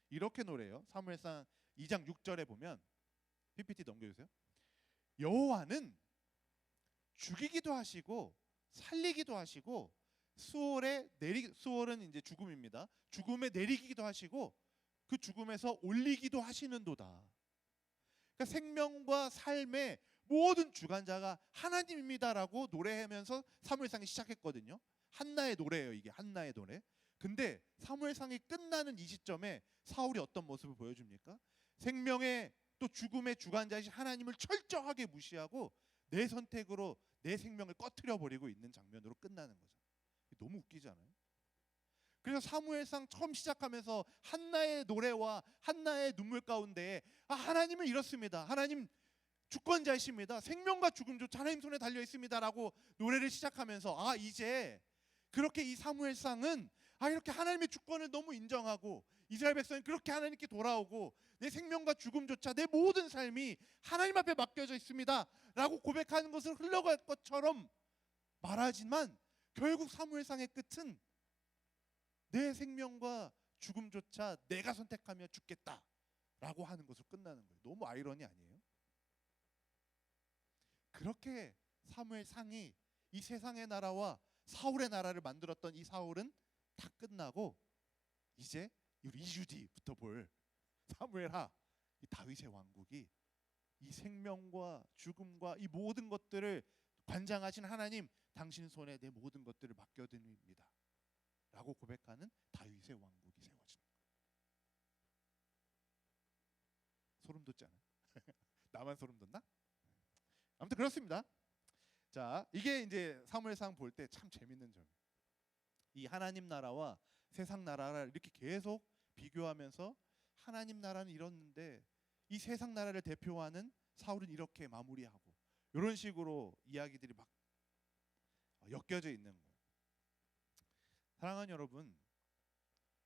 이렇게 노래해요. 사무엘상 2장 6절에 보면 PPT 넘겨주세요. 여호와는 죽이기도 하시고 살리기도 하시고 수월은 이제 죽음입니다. 죽음에 내리기도 하시고 그 죽음에서 올리기도 하시는도다. 그러니까 생명과 삶의 모든 주관자가 하나님입니다라고 노래하면서 사무엘상이 시작했거든요. 한나의 노래예요. 이게 한나의 노래. 근데 사무엘상이 끝나는 이 시점에 사울이 어떤 모습을 보여줍니까? 생명의 또 죽음의 주관자이신 하나님을 철저하게 무시하고 내 선택으로 내 생명을 꺼트려 버리고 있는 장면으로 끝나는 거죠. 너무 웃기지 않아요? 그래서 사무엘상 처음 시작하면서 한나의 노래와 한나의 눈물 가운데 하나님은 이렇습니다. 하나님 주권자이십니다. 생명과 죽음조차 하나님 손에 달려 있습니다라고 노래를 시작하면서 이제 그렇게 이 사무엘상은 이렇게 하나님의 주권을 너무 인정하고 이스라엘 백성이 그렇게 하나님께 돌아오고 내 생명과 죽음조차 내 모든 삶이 하나님 앞에 맡겨져 있습니다라고 고백하는 것을 흘러갈 것처럼 말하지만 결국 사무엘상의 끝은 내 생명과 죽음조차 내가 선택하며 죽겠다라고 하는 것으로 끝나는 거예요. 너무 아이러니 아니에요? 그렇게 사무엘상이 이 세상의 나라와 사울의 나라를 만들었던 이 사울은 다 끝나고 이제 우리 2주 뒤부터 볼 사무엘하 이 다윗의 왕국이 이 생명과 죽음과 이 모든 것들을 관장하신 하나님 당신 손에 내 모든 것들을 맡겨드립니다 라고 고백하는 다윗의 왕국이 세워지는 거예요. 소름 돋잖아요. 나만 소름 돋나? 아무튼 그렇습니다. 자, 이게 이제 사무엘상 볼 때 참 재밌는 점이에요. 이 하나님 나라와 세상 나라를 이렇게 계속 비교하면서 하나님 나라는 이렇는데 이 세상 나라를 대표하는 사울은 이렇게 마무리하고 이런 식으로 이야기들이 막 엮여져 있는 거예요. 사랑하는 여러분,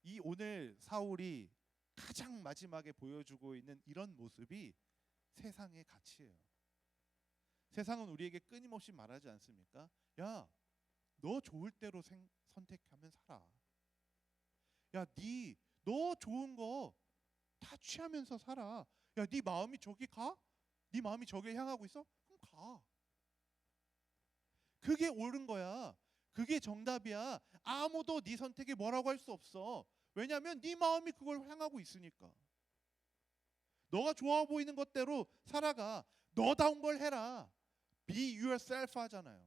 이 오늘 사울이 가장 마지막에 보여주고 있는 이런 모습이 세상의 가치예요. 세상은 우리에게 끊임없이 말하지 않습니까? 야, 너 좋을 대로 선택하면 살아. 야, 너 좋은 거 다 취하면서 살아. 야, 네 마음이 저기 가? 네 마음이 저기에 향하고 있어? 그럼 가. 그게 옳은 거야. 그게 정답이야. 아무도 네 선택에 뭐라고 할 수 없어. 왜냐하면 네 마음이 그걸 향하고 있으니까. 너가 좋아 보이는 것대로 살아가. 너다운 걸 해라. Be yourself 하잖아요.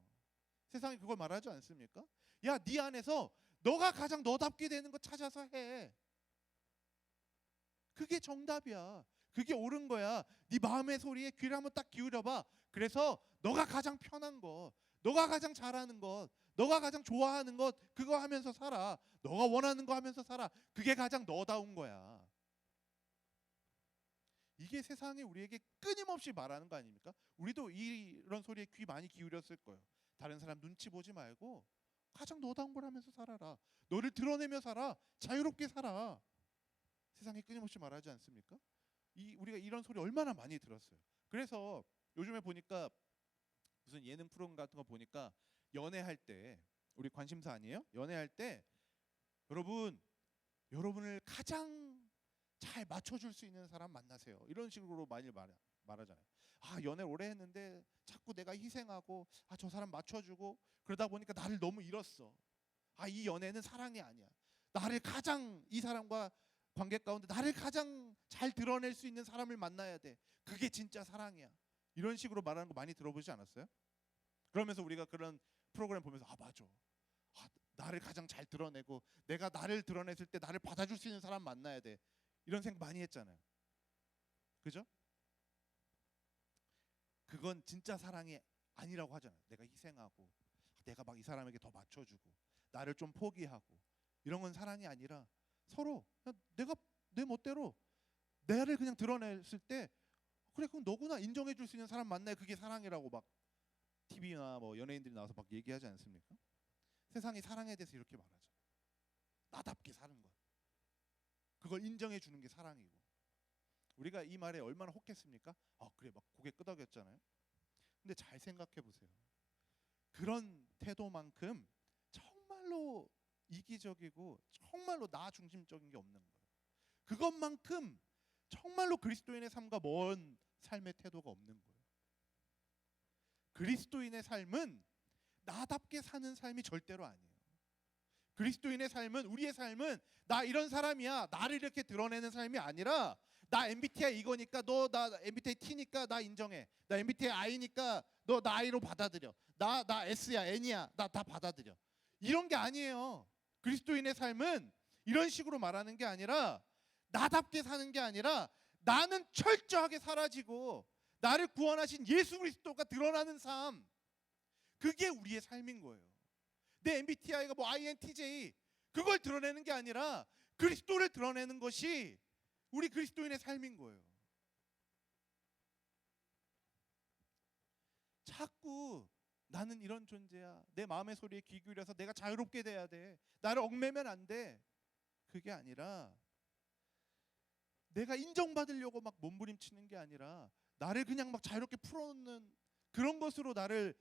세상이 그걸 말하지 않습니까? 야, 네 안에서 너가 가장 너답게 되는 거 찾아서 해. 그게 정답이야. 그게 옳은 거야. 네 마음의 소리에 귀를 한번 딱 기울여봐. 그래서 너가 가장 편한 것, 너가 가장 잘하는 것, 너가 가장 좋아하는 것 그거 하면서 살아. 너가 원하는 거 하면서 살아. 그게 가장 너다운 거야. 이게 세상이 우리에게 끊임없이 말하는 거 아닙니까? 우리도 이런 소리에 귀 많이 기울였을 거예요. 다른 사람 눈치 보지 말고 가장 너다운 걸 하면서 살아라. 너를 드러내며 살아. 자유롭게 살아. 세상이 끊임없이 말하지 않습니까? 우리가 이런 소리 얼마나 많이 들었어요. 그래서 요즘에 보니까 무슨 예능 프로그램 같은 거 보니까 연애할 때 우리 관심사 아니에요? 연애할 때 여러분을 가장 잘 맞춰줄 수 있는 사람 만나세요. 이런 식으로 많이 말하잖아요. 연애를 오래 했는데 자꾸 내가 희생하고 저 사람 맞춰주고 그러다 보니까 나를 너무 잃었어. 이 연애는 사랑이 아니야. 나를 가장 이 사람과 관계 가운데 나를 가장 잘 드러낼 수 있는 사람을 만나야 돼. 그게 진짜 사랑이야. 이런 식으로 말하는 거 많이 들어보지 않았어요? 그러면서 우리가 그런 프로그램 보면서 맞아. 나를 가장 잘 드러내고 내가 나를 드러냈을 때 나를 받아줄 수 있는 사람 만나야 돼. 이런 생각 많이 했잖아요. 그죠? 그건 진짜 사랑이 아니라고 하잖아요. 내가 희생하고 내가 막 이 사람에게 더 맞춰주고 나를 좀 포기하고 이런 건 사랑이 아니라 서로 그냥 내가 내 멋대로 나를 그냥 드러냈을 때 그래 그럼 너구나 인정해 줄 수 있는 사람 만나야 그게 사랑이라고 막 TV나 뭐 연예인들이 나와서 막 얘기하지 않습니까? 세상이 사랑에 대해서 이렇게 말하죠. 나답게 사는 것. 그걸 인정해 주는 게 사랑이고. 우리가 이 말에 얼마나 혹했습니까? 그래 막 고개 끄덕였잖아요. 근데 잘 생각해 보세요. 그런 태도만큼 정말로 이기적이고 정말로 나 중심적인 게 없는 거예요. 그것만큼 정말로 그리스도인의 삶과 먼 삶의 태도가 없는 거예요. 그리스도인의 삶은 나답게 사는 삶이 절대로 아니에요. 그리스도인의 삶은 우리의 삶은 나 이런 사람이야 나를 이렇게 드러내는 삶이 아니라 나 MBTI 이거니까 너 나 MBTI T니까 나 인정해. 나 MBTI I니까 너 나 I로 받아들여. 나 S야 N이야 나 다 받아들여. 이런 게 아니에요. 그리스도인의 삶은 이런 식으로 말하는 게 아니라 나답게 사는 게 아니라 나는 철저하게 사라지고 나를 구원하신 예수 그리스도가 드러나는 삶. 그게 우리의 삶인 거예요. 내 MBTI가 뭐 INTJ 그걸 드러내는 게 아니라 그리스도를 드러내는 것이 우리 그리스도인의 삶인 거예요. 자꾸 나는 이런 존재야. 내 마음의 소리에 귀 기울여서 내가 자유롭게 돼야 돼. 나를 얽매면 안 돼. 그게 아니라 내가 인정받으려고 막 몸부림치는 게 아니라 나를 그냥 막 자유롭게 풀어놓는 그런 것으로 나를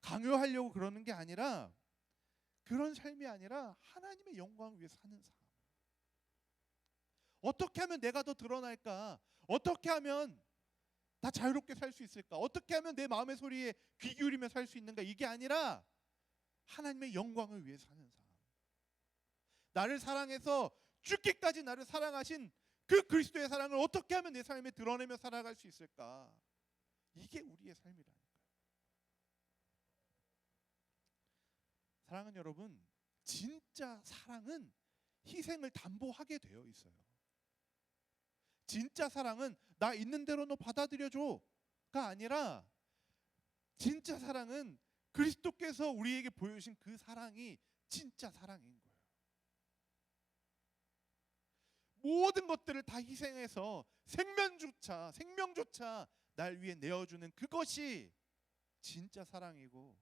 강요하려고 그러는 게 아니라 그런 삶이 아니라 하나님의 영광을 위해 사는 삶. 어떻게 하면 내가 더 드러날까? 어떻게 하면 다 자유롭게 살 수 있을까? 어떻게 하면 내 마음의 소리에 귀 기울이며 살 수 있는가? 이게 아니라 하나님의 영광을 위해 사는 삶. 나를 사랑해서 죽기까지 나를 사랑하신 그 그리스도의 사랑을 어떻게 하면 내 삶에 드러내며 살아갈 수 있을까? 이게 우리의 삶이라니까요. 사랑하는 여러분, 진짜 사랑은 희생을 담보하게 되어 있어요. 진짜 사랑은 나 있는 대로 너 받아들여줘가 아니라 진짜 사랑은 그리스도께서 우리에게 보여주신 그 사랑이 진짜 사랑인 거예요. 모든 것들을 다 희생해서 생명조차 날 위해 내어주는 그것이 진짜 사랑이고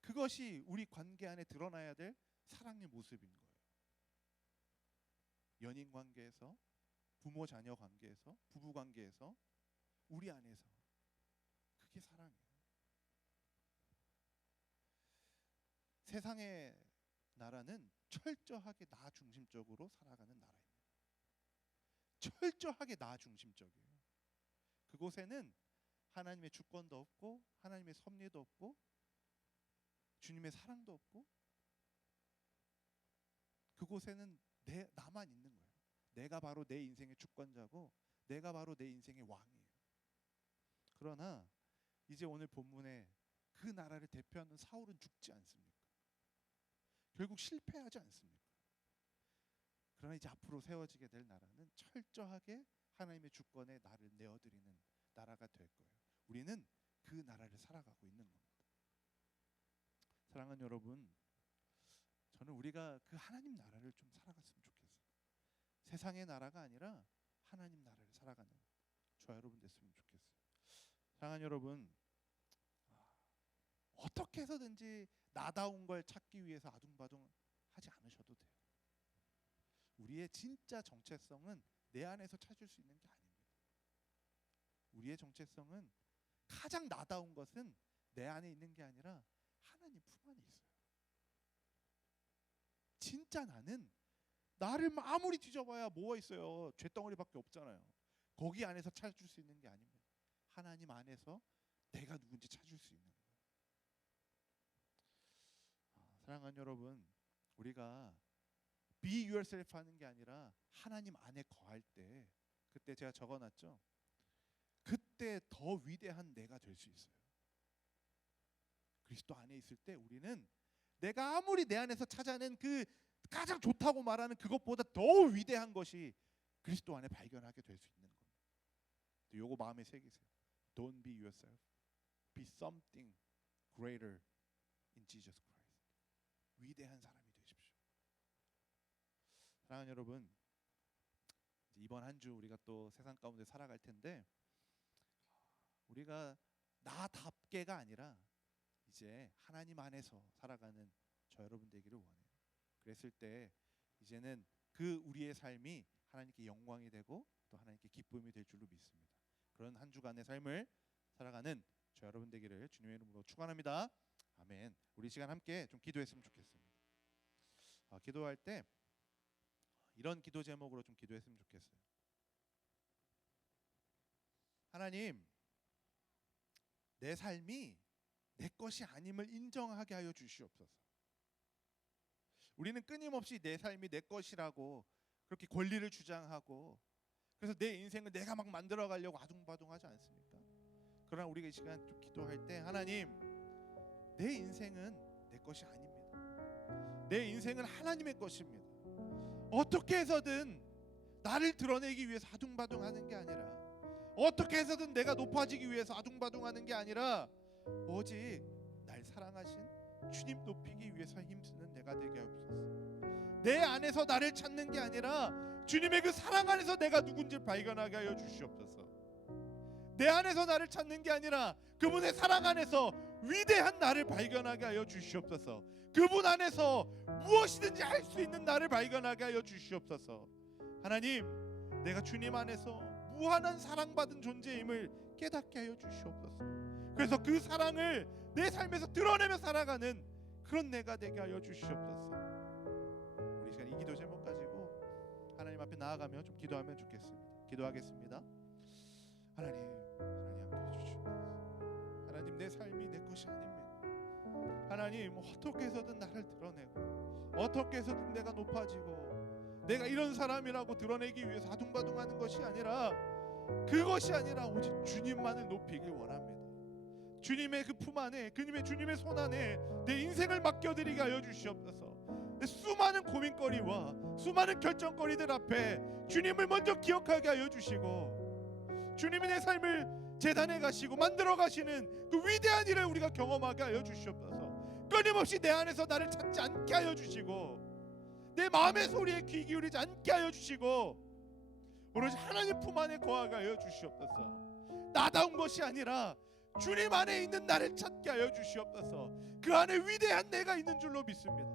그것이 우리 관계 안에 드러나야 될 사랑의 모습인 거예요. 연인 관계에서, 부모 자녀 관계에서, 부부 관계에서, 우리 안에서 그게 사랑이에요. 세상의 나라는 철저하게 나 중심적으로 살아가는 나라입니다. 철저하게 나 중심적이에요. 그곳에는 하나님의 주권도 없고 하나님의 섭리도 없고 주님의 사랑도 없고 그곳에는 나만 있는 거예요. 내가 바로 내 인생의 주권자고 내가 바로 내 인생의 왕이에요. 그러나 이제 오늘 본문에 그 나라를 대표하는 사울은 죽지 않습니까? 결국 실패하지 않습니까? 그러나 이제 앞으로 세워지게 될 나라는 철저하게 하나님의 주권에 나를 내어드리는 나라가 될 거예요. 우리는 그 나라를 살아가고 있는 겁니다. 사랑하는 여러분, 저는 우리가 그 하나님 나라를 좀 살아갔으면 좋겠어요. 세상의 나라가 아니라 하나님 나라를 살아가는 저와 여러분 됐으면 좋겠어요. 사랑하는 여러분, 어떻게 해서든지 나다운 걸 찾기 위해서 아둥바둥 하지 않으셔도 돼요. 우리의 진짜 정체성은 내 안에서 찾을 수 있는 게 아닙니다. 우리의 정체성은 가장 나다운 것은 내 안에 있는 게 아니라 하나님 품 안에 있어요. 진짜 나는 나를 아무리 뒤져봐야 뭐가 있어요. 죄덩어리밖에 없잖아요. 거기 안에서 찾을 수 있는 게 아닙니다. 하나님 안에서 내가 누군지 찾을 수 있는 거예요. 사랑하는 여러분, 우리가 be yourself 하는 게 아니라 하나님 안에 거할 때, 그때 제가 적어놨죠. 그때 더 위대한 내가 될 수 있어요. 그리스도 안에 있을 때 우리는 내가 아무리 내 안에서 찾아낸 그 가장 좋다고 말하는 그것보다 더 위대한 것이 그리스도 안에 발견하게 될 수 있는 겁니다. 요거 마음에 새기세요. Don't be yourself. Be something greater in Jesus Christ. 위대한 사람이 되십시오. 사랑하는 여러분, 이번 한 주 우리가 또 세상 가운데 살아갈 텐데, 우리가 나답게가 아니라 이제 하나님 안에서 살아가는 저 여러분 되기를 원해요. 그랬을 때 이제는 그 우리의 삶이 하나님께 영광이 되고 또 하나님께 기쁨이 될 줄로 믿습니다. 그런 한 주간의 삶을 살아가는 저 여러분 되기를 주님의 이름으로 축원합니다. 아멘. 우리 시간 함께 좀 기도했으면 좋겠습니다. 기도할 때 이런 기도 제목으로 좀 기도했으면 좋겠어요. 하나님, 내 삶이 내 것이 아님을 인정하게 하여 주시옵소서. 우리는 끊임없이 내 삶이 내 것이라고 그렇게 권리를 주장하고, 그래서 내 인생을 내가 막 만들어 가려고 아둥바둥하지 않습니까? 그러나 우리가 이 시간 좀 기도할 때, 하나님, 내 인생은 내 것이 아닙니다. 내 인생은 하나님의 것입니다. 어떻게 해서든 나를 드러내기 위해서 아둥바둥하는 게 아니라, 어떻게 해서든 내가 높아지기 위해서 아둥바둥하는 게 아니라, 오직 날 사랑하신 주님 높이기 위해서 힘쓰는 내가 되게 하옵소서. 내 안에서 나를 찾는 게 아니라 주님의 그 사랑 안에서 내가 누군지 발견하게 하여 주시옵소서. 내 안에서 나를 찾는 게 아니라 그분의 사랑 안에서 위대한 나를 발견하게 하여 주시옵소서. 그분 안에서 무엇이든지 할 수 있는 나를 발견하게 하여 주시옵소서. 하나님, 내가 주님 안에서 무한한 사랑받은 존재임을 깨닫게 하여 주시옵소서. 그래서 그 사랑을 내 삶에서 드러내며 살아가는 그런 내가 되게 하여 주시옵소서. 우리 시간 이 기도 제목 가지고 하나님 앞에 나아가며 좀 기도하면 좋겠습니다. 기도하겠습니다. 하나님 함께 해주시옵소서. 하나님, 내 삶이 내 것이 아닙니다. 하나님, 어떻게 해서든 나를 드러내고, 어떻게 해서든 내가 높아지고, 내가 이런 사람이라고 드러내기 위해서 아둥바둥하는 것이 아니라, 그것이 아니라 오직 주님만을 높이길 원합니다. 주님의 그 품 안에, 주님의 손 안에 내 인생을 맡겨드리게 하여 주시옵소서. 내 수많은 고민거리와 수많은 결정거리들 앞에 주님을 먼저 기억하게 하여 주시고, 주님이 내 삶을 재단해 가시고 만들어 가시는 그 위대한 일을 우리가 경험하게 하여 주시옵소서. 끊임없이 내 안에서 나를 찾지 않게 하여 주시고, 내 마음의 소리에 귀 기울이지 않게 하여 주시고, 오로지 하나님 품 안에 거하게 하여 주시옵소서. 나다운 것이 아니라 주님 안에 있는 나를 찾게 하여 주시옵소서. 그 안에 위대한 내가 있는 줄로 믿습니다.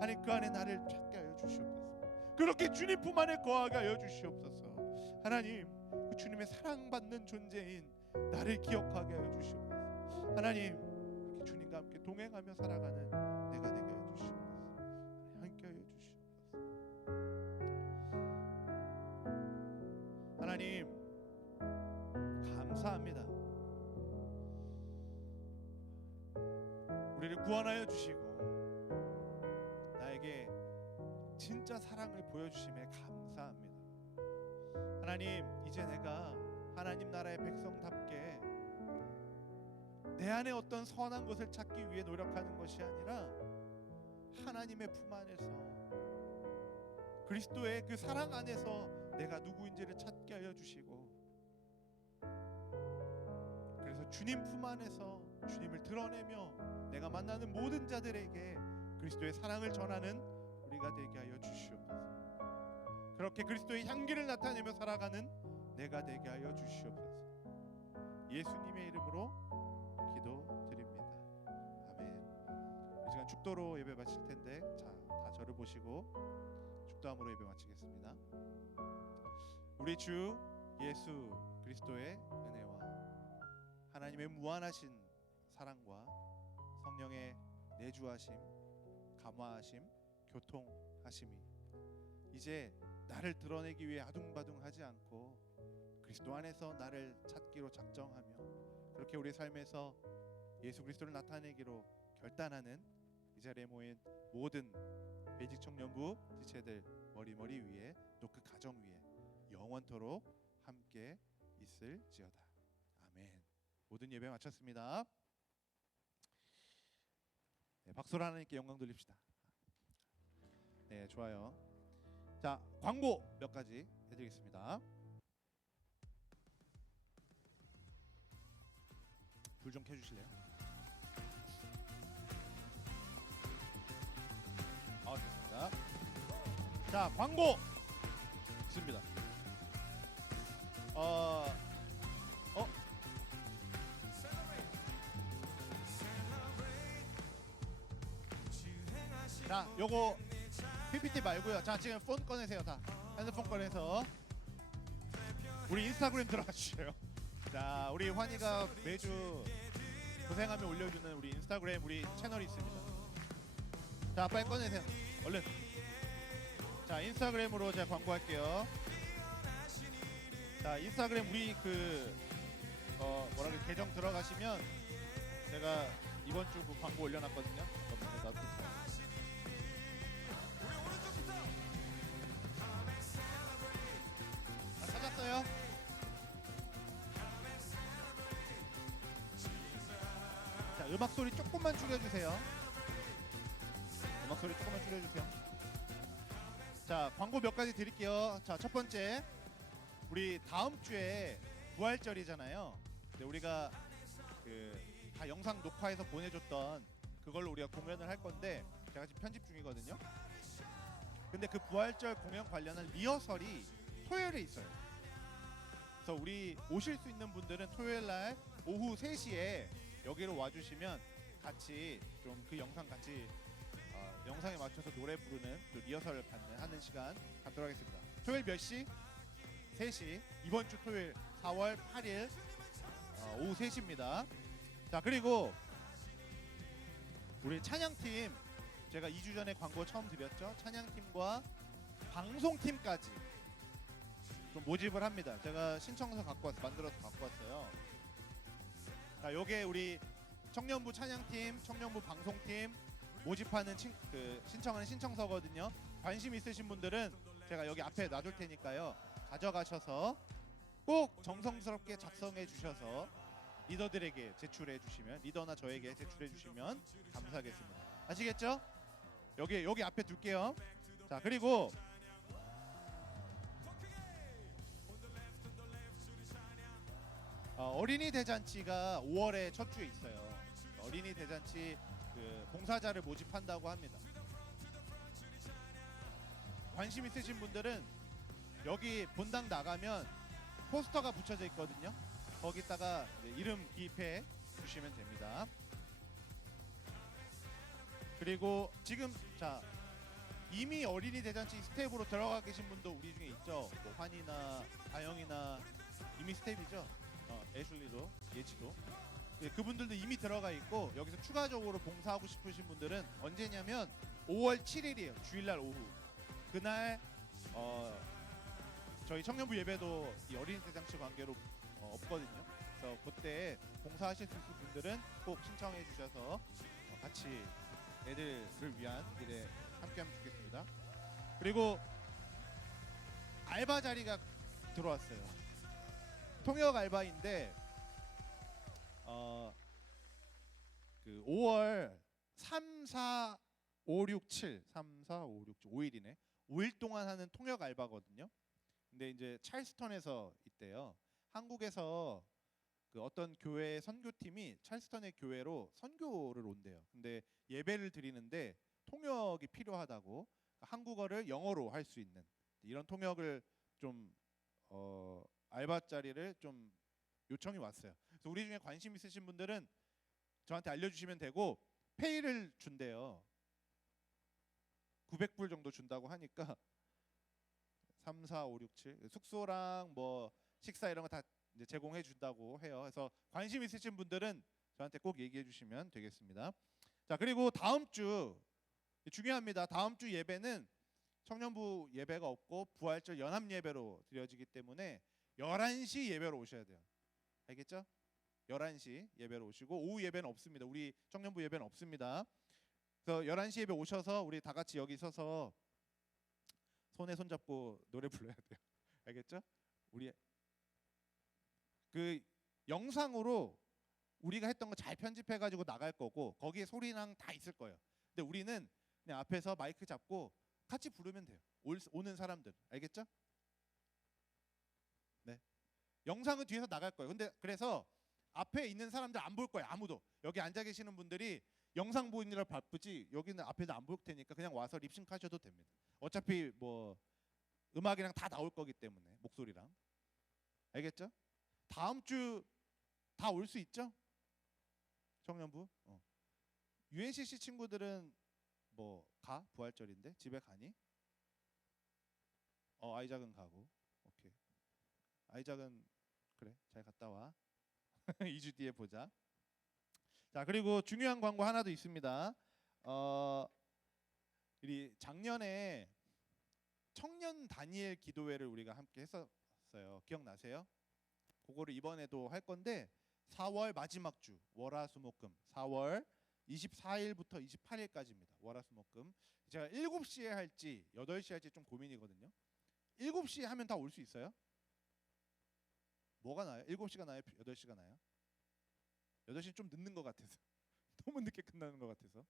하나님, 그 안에 나를 찾게 하여 주시옵소서. 그렇게 주님 품 안에 거하게 하여 주시옵소서. 하나님, 그 주님의 사랑받는 존재인 나를 기억하게 하여 주시옵소서. 하나님, 이렇게 주님과 함께 동행하며 살아가는 내가 되게 하여 주시옵소서. 함께 하여 주시옵소서. 하나님, 감사합니다. 우리를 구원하여 주시고 나에게 진짜 사랑을 보여주심에 감사합니다. 하나님, 이제 내가 하나님 나라의 백성답게 내 안에 어떤 선한 것을 찾기 위해 노력하는 것이 아니라 하나님의 품 안에서, 그리스도의 그 사랑 안에서 내가 누구인지를 찾게 하여 주시고, 그래서 주님 품 안에서 주님을 드러내며 내가 만나는 모든 자들에게 그리스도의 사랑을 전하는 우리가 되게 하여 주시옵소서. 그렇게 그리스도의 향기를 나타내며 살아가는 내가 되게 하여 주시옵소서. 예수님의 이름으로 기도드립니다. 아멘. 이 시간 축도로 예배 마칠 텐데, 다 저를 보시고 축도함으로 예배 마치겠습니다. 우리 주 예수 그리스도의 은혜와 하나님의 무한하신 사랑과 성령의 내주하심, 감화하심, 교통하심이 이제 나를 드러내기 위해 아둥바둥하지 않고 그리스도 안에서 나를 찾기로 작정하며 그렇게 우리 삶에서 예수 그리스도를 나타내기로 결단하는 이 자리에 모인 모든 베이직 청년부 지체들 머리 위에 또 그 가정 위에 영원토록 함께 있을지어다. 아멘. 모든 예배 마쳤습니다. 네, 박수로 하나님께 영광 돌립시다. 네, 좋아요. 자, 광고 몇 가지 해드리겠습니다. 불 좀 켜주실래요? 좋습니다. 자, 광고 있습니다. 자, 요거 PPT 말고요. 자, 지금 폰 꺼내세요. 다 핸드폰 꺼내서 우리 인스타그램 들어가 주세요. 자, 우리 환희가 매주 고생하며 올려주는 우리 인스타그램 우리 채널이 있습니다. 자, 빨리 꺼내세요. 얼른. 자, 인스타그램으로 제가 광고할게요. 자, 인스타그램 우리 계정 들어가시면 제가 이번 주 그 광고 올려놨거든요. 찾았어요? 자, 음악 소리 조금만 줄여주세요. 음악 소리 조금만 줄여주세요. 자, 광고 몇 가지 드릴게요. 자, 첫 번째, 우리 다음 주에 부활절이잖아요. 근데 우리가 다 영상 녹화해서 보내줬던 그걸로 우리가 공연을 할 건데 제가 지금 편집 중이거든요. 근데 그 부활절 공연 관련한 리허설이 토요일에 있어요. 그래서 우리 오실 수 있는 분들은 토요일 날 오후 3시에 여기로 와주시면 같이 좀 그 영상 같이 영상에 맞춰서 노래 부르는 또 리허설을 하는 시간 갖도록 하겠습니다. 토요일 몇 시? 3시. 이번 주 토요일 4월 8일 오후 3시입니다. 자, 그리고 우리 찬양팀 제가 2주 전에 광고 처음 드렸죠. 찬양팀과 방송팀까지 좀 모집을 합니다. 제가 신청서 만들어서 갖고 왔어요. 자, 요게 우리 청년부 찬양팀, 청년부 방송팀 모집하는 신청하는 신청서거든요. 관심 있으신 분들은 제가 여기 앞에 놔둘 테니까요. 가져가셔서 꼭 정성스럽게 작성해 주셔서 리더들에게 제출해 주시면, 리더나 저에게 제출해 주시면 감사하겠습니다. 아시겠죠? 여기 앞에 둘게요. 자, 그리고 어린이 대잔치가 5월에 첫 주에 있어요. 어린이 대잔치 봉사자를 모집한다고 합니다. 관심 있으신 분들은 여기 본당 나가면 포스터가 붙여져 있거든요. 거기다가 이름 기입해 주시면 됩니다. 그리고 지금 이미 어린이 대잔치 스텝으로 들어가 계신 분도 우리 중에 있죠. 뭐 환이나 다영이나 이미 스텝이죠. 애슐리도, 예지도. 그분들도 이미 들어가 있고, 여기서 추가적으로 봉사하고 싶으신 분들은 언제냐면 5월 7일이에요. 주일날 오후. 그날 저희 청년부 예배도 이 어린이 대잔치 관계로 없거든요. 그래서 그때 봉사하실 수 있는 분들은 꼭 신청해 주셔서 같이 애들을 위한 일에 함께하면 좋겠습니다. 그리고 알바 자리가 들어왔어요. 통역 알바인데 5월 3, 4, 5, 6, 7 5일이네. 5일 동안 하는 통역 알바거든요. 근데 이제 찰스턴에서 있대요. 한국에서 어떤 교회 선교팀이 찰스턴의 교회로 선교를 온대요. 근데 예배를 드리는데 통역이 필요하다고, 한국어를 영어로 할 수 있는 이런 통역을 좀 알바 자리를 좀 요청이 왔어요. 그래서 우리 중에 관심 있으신 분들은 저한테 알려주시면 되고, 페이를 준대요. 900불 정도 준다고 하니까 3, 4, 5, 6, 7 숙소랑 뭐 식사 이런 거 다 제공해 준다고 해요. 그래서 관심 있으신 분들은 저한테 꼭 얘기해 주시면 되겠습니다. 자, 그리고 다음 주 중요합니다. 다음 주 예배는 청년부 예배가 없고 부활절 연합 예배로 드려지기 때문에 11시 예배로 오셔야 돼요. 알겠죠? 11시 예배로 오시고 오후 예배는 없습니다. 우리 청년부 예배는 없습니다. 그래서 11시 예배 오셔서 우리 다 같이 여기 서서 손에 손 잡고 노래 불러야 돼요. 알겠죠? 우리 그 영상으로 우리가 했던 거 잘 편집해 가지고 나갈 거고 거기에 소리랑 다 있을 거예요. 근데 우리는 그냥 앞에서 마이크 잡고 같이 부르면 돼요. 오는 사람들. 알겠죠? 네. 영상은 뒤에서 나갈 거예요. 근데 그래서 앞에 있는 사람들 안 볼 거예요. 아무도. 여기 앉아 계시는 분들이 영상 보이느라 바쁘지 여기는 앞에서 안 볼 테니까 그냥 와서 립싱크 하셔도 됩니다. 어차피 뭐 음악이랑 다 나올 거기 때문에 목소리랑. 알겠죠? 다음 주 다 올 수 있죠? 청년부? UNCC 친구들은 뭐 가? 부활절인데 집에 가니? 아이작은 가고. 오케이. 아이작은 그래 잘 갔다 와. 2주 뒤에 보자. 자 그리고 중요한 광고 하나 더 있습니다. 우리 작년에 청년 다니엘 기도회를 우리가 함께 했었어요. 기억나세요? 그거를 이번에도 할 건데 4월 마지막 주 월화수목금 4월 24일부터 28일까지입니다. 월화수목금. 제가 7시에 할지 8시에 할지 좀 고민이거든요. 7시에 하면 다 올 수 있어요? 뭐가 나요? 7시가 나요? 8시가 나요? 8시는 좀 늦는 것 같아서 너무 늦게 끝나는 것 같아서.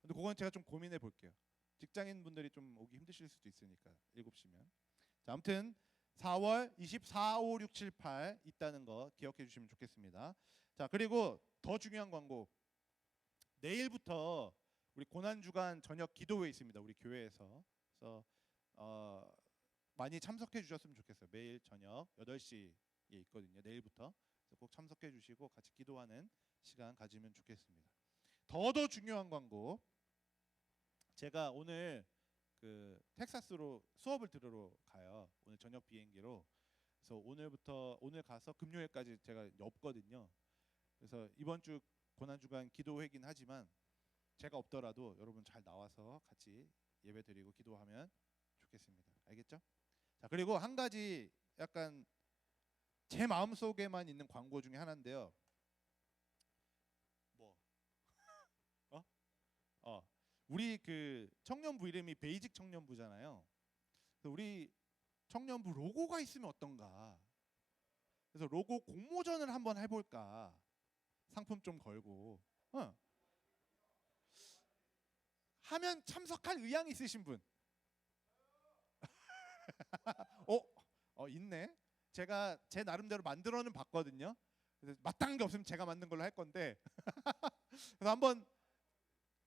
근데 그건 제가 좀 고민해 볼게요. 직장인 분들이 좀 오기 힘드실 수도 있으니까 7시면. 자, 아무튼 4월 24, 5, 6, 7, 8 있다는 거 기억해 주시면 좋겠습니다. 자 그리고 더 중요한 광고. 내일부터 우리 고난주간 저녁 기도회 있습니다. 우리 교회에서. 그래서 많이 참석해 주셨으면 좋겠어요. 매일 저녁 8시에 있거든요. 내일부터. 그래서 꼭 참석해 주시고 같이 기도하는 시간 가지면 좋겠습니다. 더 중요한 광고. 제가 오늘 그 텍사스로 수업을 들으러 가요. 오늘 저녁 비행기로. 그래서 오늘 가서 금요일까지 제가 없거든요. 그래서 이번 주 고난주간 기도회긴 하지만 제가 없더라도 여러분 잘 나와서 같이 예배드리고 기도하면 좋겠습니다. 알겠죠? 자 그리고 한 가지 약간 제 마음속에만 있는 광고 중에 하나인데요. 뭐? 우리 그 청년부 이름이 베이직 청년부잖아요. 그래서 우리 청년부 로고가 있으면 어떤가? 그래서 로고 공모전을 한번 해볼까? 상품 좀 걸고. 하면 참석할 의향 있으신 분? 있네. 제가 제 나름대로 만들어는 봤거든요. 그래서 마땅한 게 없으면 제가 만든 걸로 할 건데. 그래서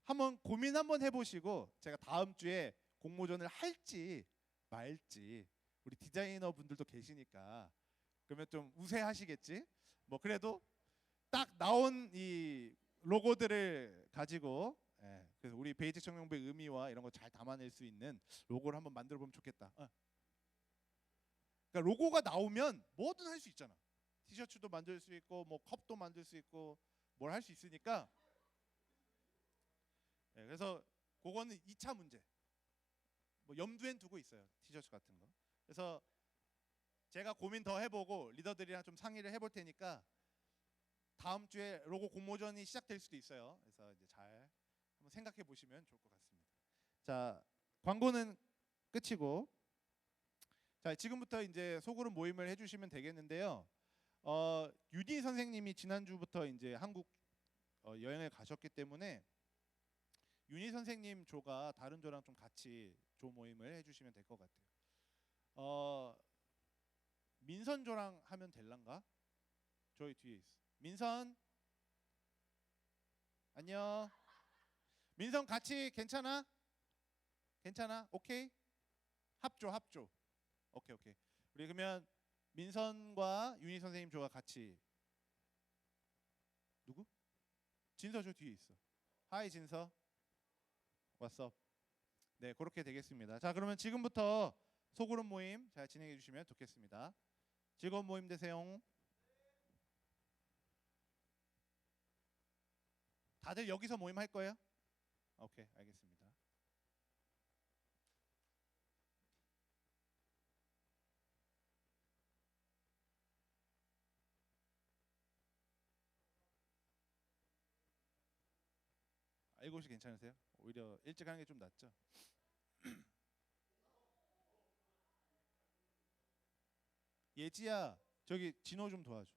한번 고민 한번 해보시고 제가 다음 주에 공모전을 할지 말지 우리 디자이너 분들도 계시니까 그러면 좀 우세하시겠지. 뭐 그래도 딱 나온 이 로고들을 가지고 그래서 우리 베이직 청년부의 의미와 이런 거 잘 담아낼 수 있는 로고를 한번 만들어 보면 좋겠다. 그러니까 로고가 나오면 뭐든 할 수 있잖아. 티셔츠도 만들 수 있고 뭐 컵도 만들 수 있고 뭘 할 수 있으니까. 그래서 그거는 2차 문제. 뭐 염두엔 두고 있어요. 티셔츠 같은 거. 그래서 제가 고민 더 해보고 리더들이랑 좀 상의를 해볼 테니까 다음 주에 로고 공모전이 시작될 수도 있어요. 그래서 이제 잘 한번 생각해 보시면 좋을 것 같습니다. 자, 광고는 끝이고, 자 지금부터 이제 소그룹 모임을 해주시면 되겠는데요. 유디 선생님이 지난주부터 이제 한국 여행을 가셨기 때문에 윤희 선생님 조가 다른 조랑 좀 같이 조 모임을 해주시면 될 것 같아요. 민선 조랑 하면 될란가? 저희 뒤에 있어. 민선 안녕. 민선 같이 괜찮아? 괜찮아? 오케이? 합조. 오케이. 우리 그러면 민선과 윤희 선생님 조가 같이. 누구? 진서 저 뒤에 있어. 하이 진서. 왓썹. 네, 그렇게 되겠습니다. 자, 그러면 지금부터 소그룹 모임 잘 진행해 주시면 좋겠습니다. 즐거운 모임 되세요. 다들 여기서 모임 할 거예요? 오케이, 알겠습니다. 7시 괜찮으세요? 오히려 일찍 하는 게 좀 낫죠? 예지야, 저기 진호 좀 도와줘.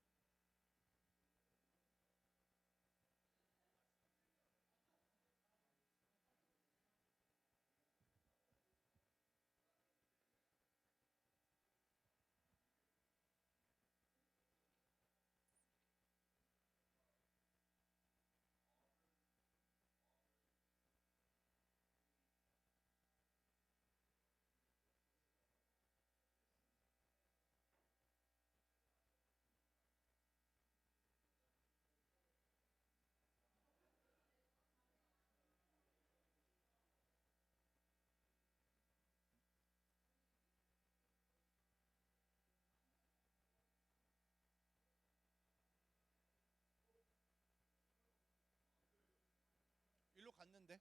일로 갔는데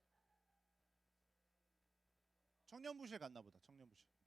청년부실 갔나 보다. 청년부실.